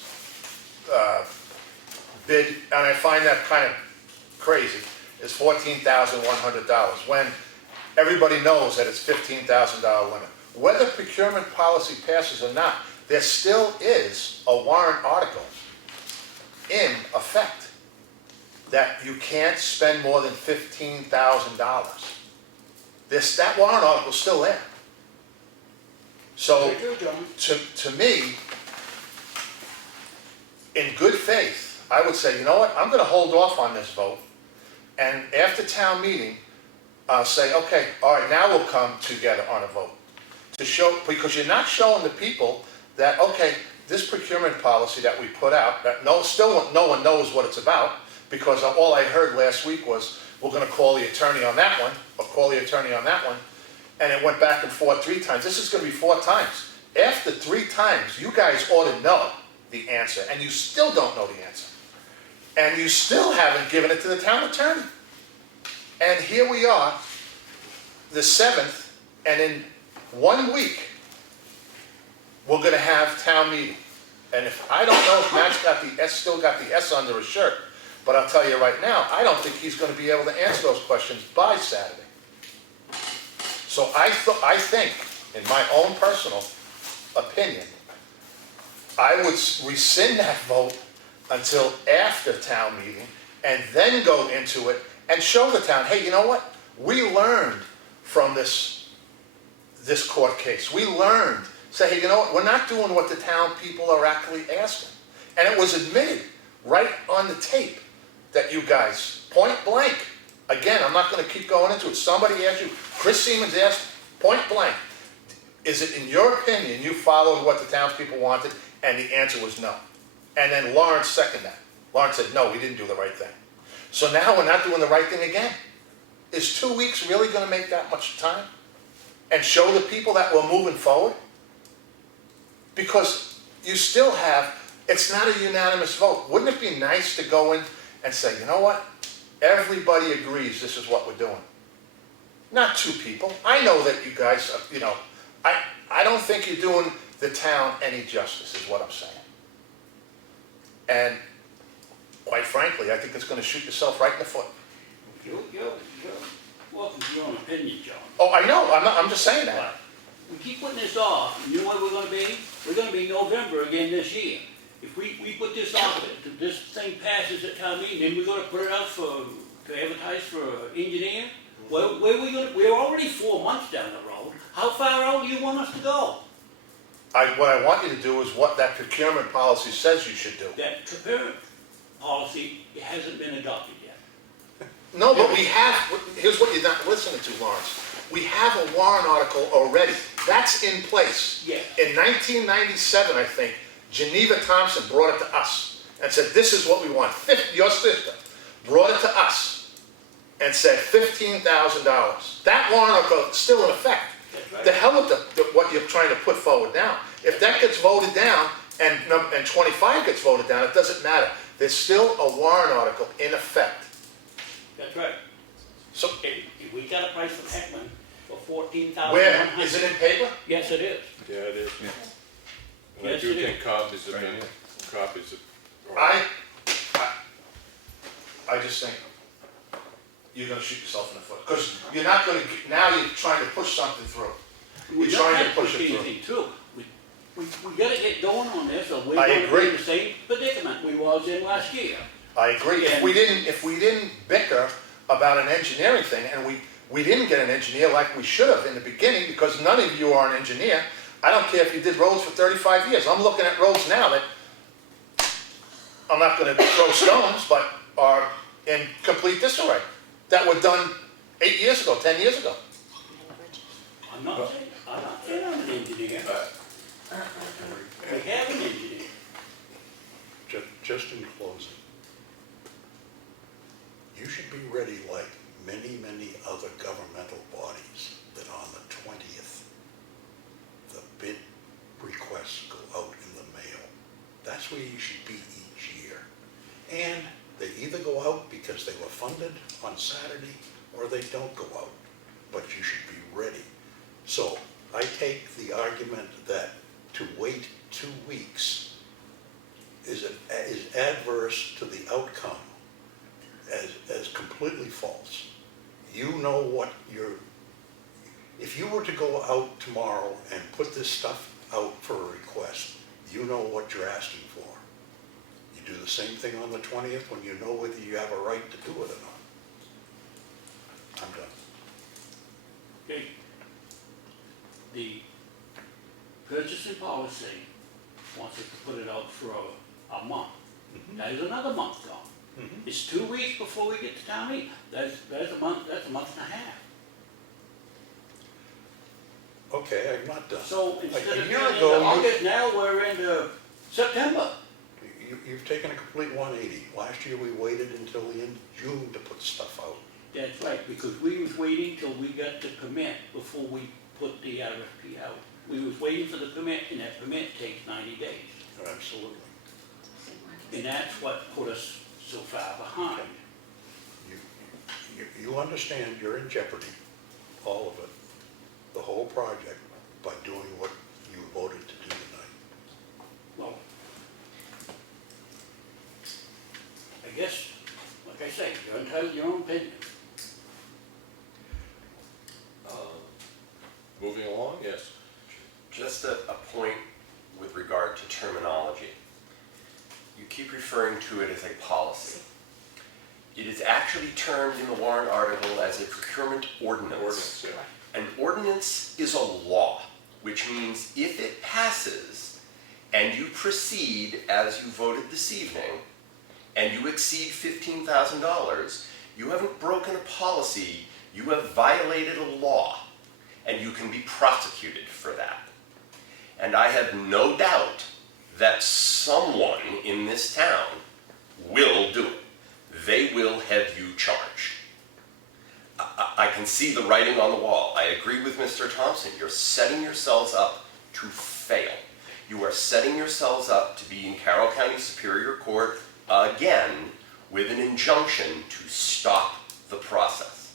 bid, and I find that kind of crazy, is $14,100, when everybody knows that it's $15,000 limit. Whether procurement policy passes or not, there still is a warrant article in effect that you can't spend more than $15,000. That warrant article is still there. So, to me, in good faith, I would say, you know what, I'm gonna hold off on this vote, and after town meeting, say, okay, all right, now we'll come together on a vote. To show, because you're not showing the people that, okay, this procurement policy that we put out, that still no one knows what it's about, because all I heard last week was, we're gonna call the attorney on that one, or call the attorney on that one, and it went back and forth 3 times. This is gonna be 4 times. After 3 times, you guys ought to know the answer, and you still don't know the answer. And you still haven't given it to the town attorney. And here we are, the 7th, and in 1 week, we're gonna have town meeting. And if, I don't know if Matt's got the S, still got the S under his shirt, but I'll tell you right now, I don't think he's gonna be able to answer those questions by Saturday. So I think, in my own personal opinion, I would rescind that vote until after town meeting, and then go into it and show the town, hey, you know what? We learned from this court case. We learned, say, hey, you know what, we're not doing what the town people are actually asking. And it was admitted right on the tape that you guys, point blank, again, I'm not gonna keep going into it. Somebody asked you, Chris Siemens asked, point blank, is it in your opinion you followed what the townspeople wanted? And the answer was no. And then Lawrence seconded that. Lawrence said, no, we didn't do the right thing. So now we're not doing the right thing again. Is 2 weeks really gonna make that much time? And show the people that we're moving forward? Because you still have, it's not a unanimous vote. Wouldn't it be nice to go in and say, you know what? Everybody agrees this is what we're doing. Not 2 people. I know that you guys, you know, I don't think you're doing the town any justice, is what I'm saying. And quite frankly, I think it's gonna shoot yourself right in the foot. You're welcome to your own opinion, John. Oh, I know, I'm just saying that. But we keep putting this off, and you know what we're gonna be? We're gonna be November again this year. If we put this off, if this thing passes at town meeting, then we're gonna put it out to advertise for engineer? Where are we gonna, we're already 4 months down the road. How far out do you want us to go? What I want you to do is what that procurement policy says you should do. That procurement policy hasn't been adopted yet. No, but we have, here's what you're not listening to, Lawrence. We have a warrant article already. That's in place. Yeah. In 1997, I think, Geneva Thompson brought it to us and said, this is what we want. Your sister brought it to us and said $15,000. That warrant article is still in effect. Right. The hell with what you're trying to put forward now. If that gets voted down and 25 gets voted down, it doesn't matter. There's still a warrant article in effect. That's right. So If we got a price from Heckman for $14,100. where, is it in paper? Yes, it is. Yeah, it is. And I Yes, do it is. think copies have been, copies of. I just think you're gonna shoot yourself in the foot. Because you're not gonna, now you're trying to push something through. We're You're not trying to trying push to it push through. anything through. We gotta get going on this, or we're I gonna be agree. in the same predicament we was in last year. I agree. If we didn't bicker about an engineering thing, and we didn't get an engineer like we should have in the beginning, because none of you are an engineer. I don't care if you did roads for 35 years. I'm looking at roads now that, I'm not gonna throw stones, but are in complete disarray, that were done 8 years ago, 10 years ago. I'm not saying I'm an engineer. We have an engineer. Just in closing, you should be ready like many, many other governmental bodies that on the 20th, the bid requests go out in the mail. That's where you should be each year. And they either go out because they were funded on Saturday or they don't go out, but you should be ready. So I take the argument that to wait 2 weeks is adverse to the outcome as completely false. You know what if you were to go out tomorrow and put this stuff out for a request, you know what you're asking for. You do the same thing on the 20th when you know whether you have a right to do it or not. I'm done. Okay. The purchasing policy wants us to put it out for a month. That is another month gone. It's 2 weeks before we get to town meeting. That's a month and a half. Okay, I'm not done. So instead A of year being ago, into August, now we're into September. You've taken a complete 180. Last year, we waited until the end of June to put stuff out. That's right, because we was waiting till we got the permit before we put the RFP out. We was waiting for the permit, and that permit takes 90 days. Absolutely. And that's what put us so far behind. You understand you're in jeopardy, all of it, the whole project, by doing what you voted to do tonight. Well, I guess, like I say, you're entitled to your own opinion. Moving along, yes. Just a point with regard to terminology. You keep referring to it as a policy. It is actually termed in the warrant article as a procurement ordinance. Ordinance, yeah. An ordinance is a law, which means if it passes and you proceed as you voted this evening, and you exceed $15,000, you haven't broken a policy, you have violated a law, and you can be prosecuted for that. And I have no doubt that someone in this town will do it. They will have you charged. I can see the writing on the wall. I agree with Mr. Thompson. You're setting yourselves up to fail. You are setting yourselves up to be in Carroll County Superior Court again with an injunction to stop the process.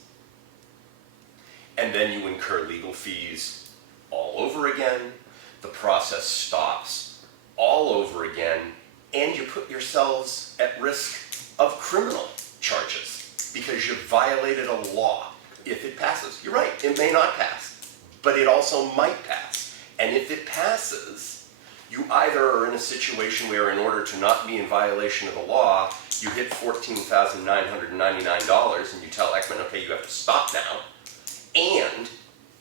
And then you incur legal fees all over again. The process stops all over again, and you put yourselves at risk of criminal charges because you violated a law. If it passes, you're right, it may not pass, but it also might pass. And if it passes, you either are in a situation where in order to not be in violation of the law, you hit $14,999 and you tell Ekman, okay, you have to stop now. And,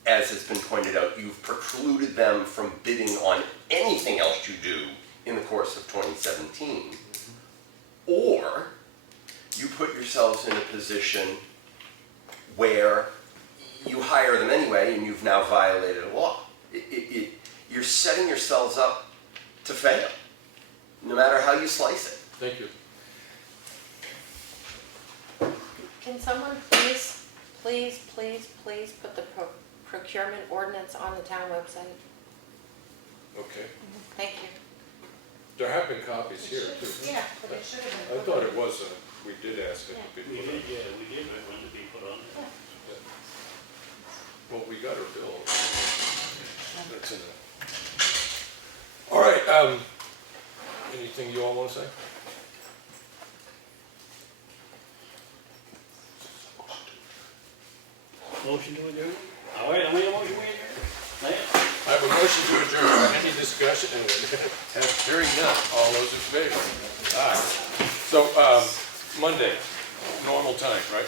as has been pointed out, you've precluded them from bidding on anything else you do in the course of 2017. Or, you put yourselves in a position where you hire them anyway and you've now violated a law. You're setting yourselves up to fail, no matter how you slice it. Thank you. Can someone please put the procurement ordinance on the town website? Okay. Thank you. There have been copies here too. Yeah, but it should have been. I thought it was, we did ask it to be We put on. did, yeah, we did want to be put on there. Well, we got our bill. That's in it. All right, anything you all want to say? Motion to adjourn? All right, I made a motion to adjourn. Lance? I have a motion to adjourn. Any discussion? Hearing none. All those in favor? Aye. So, Monday, normal time, right?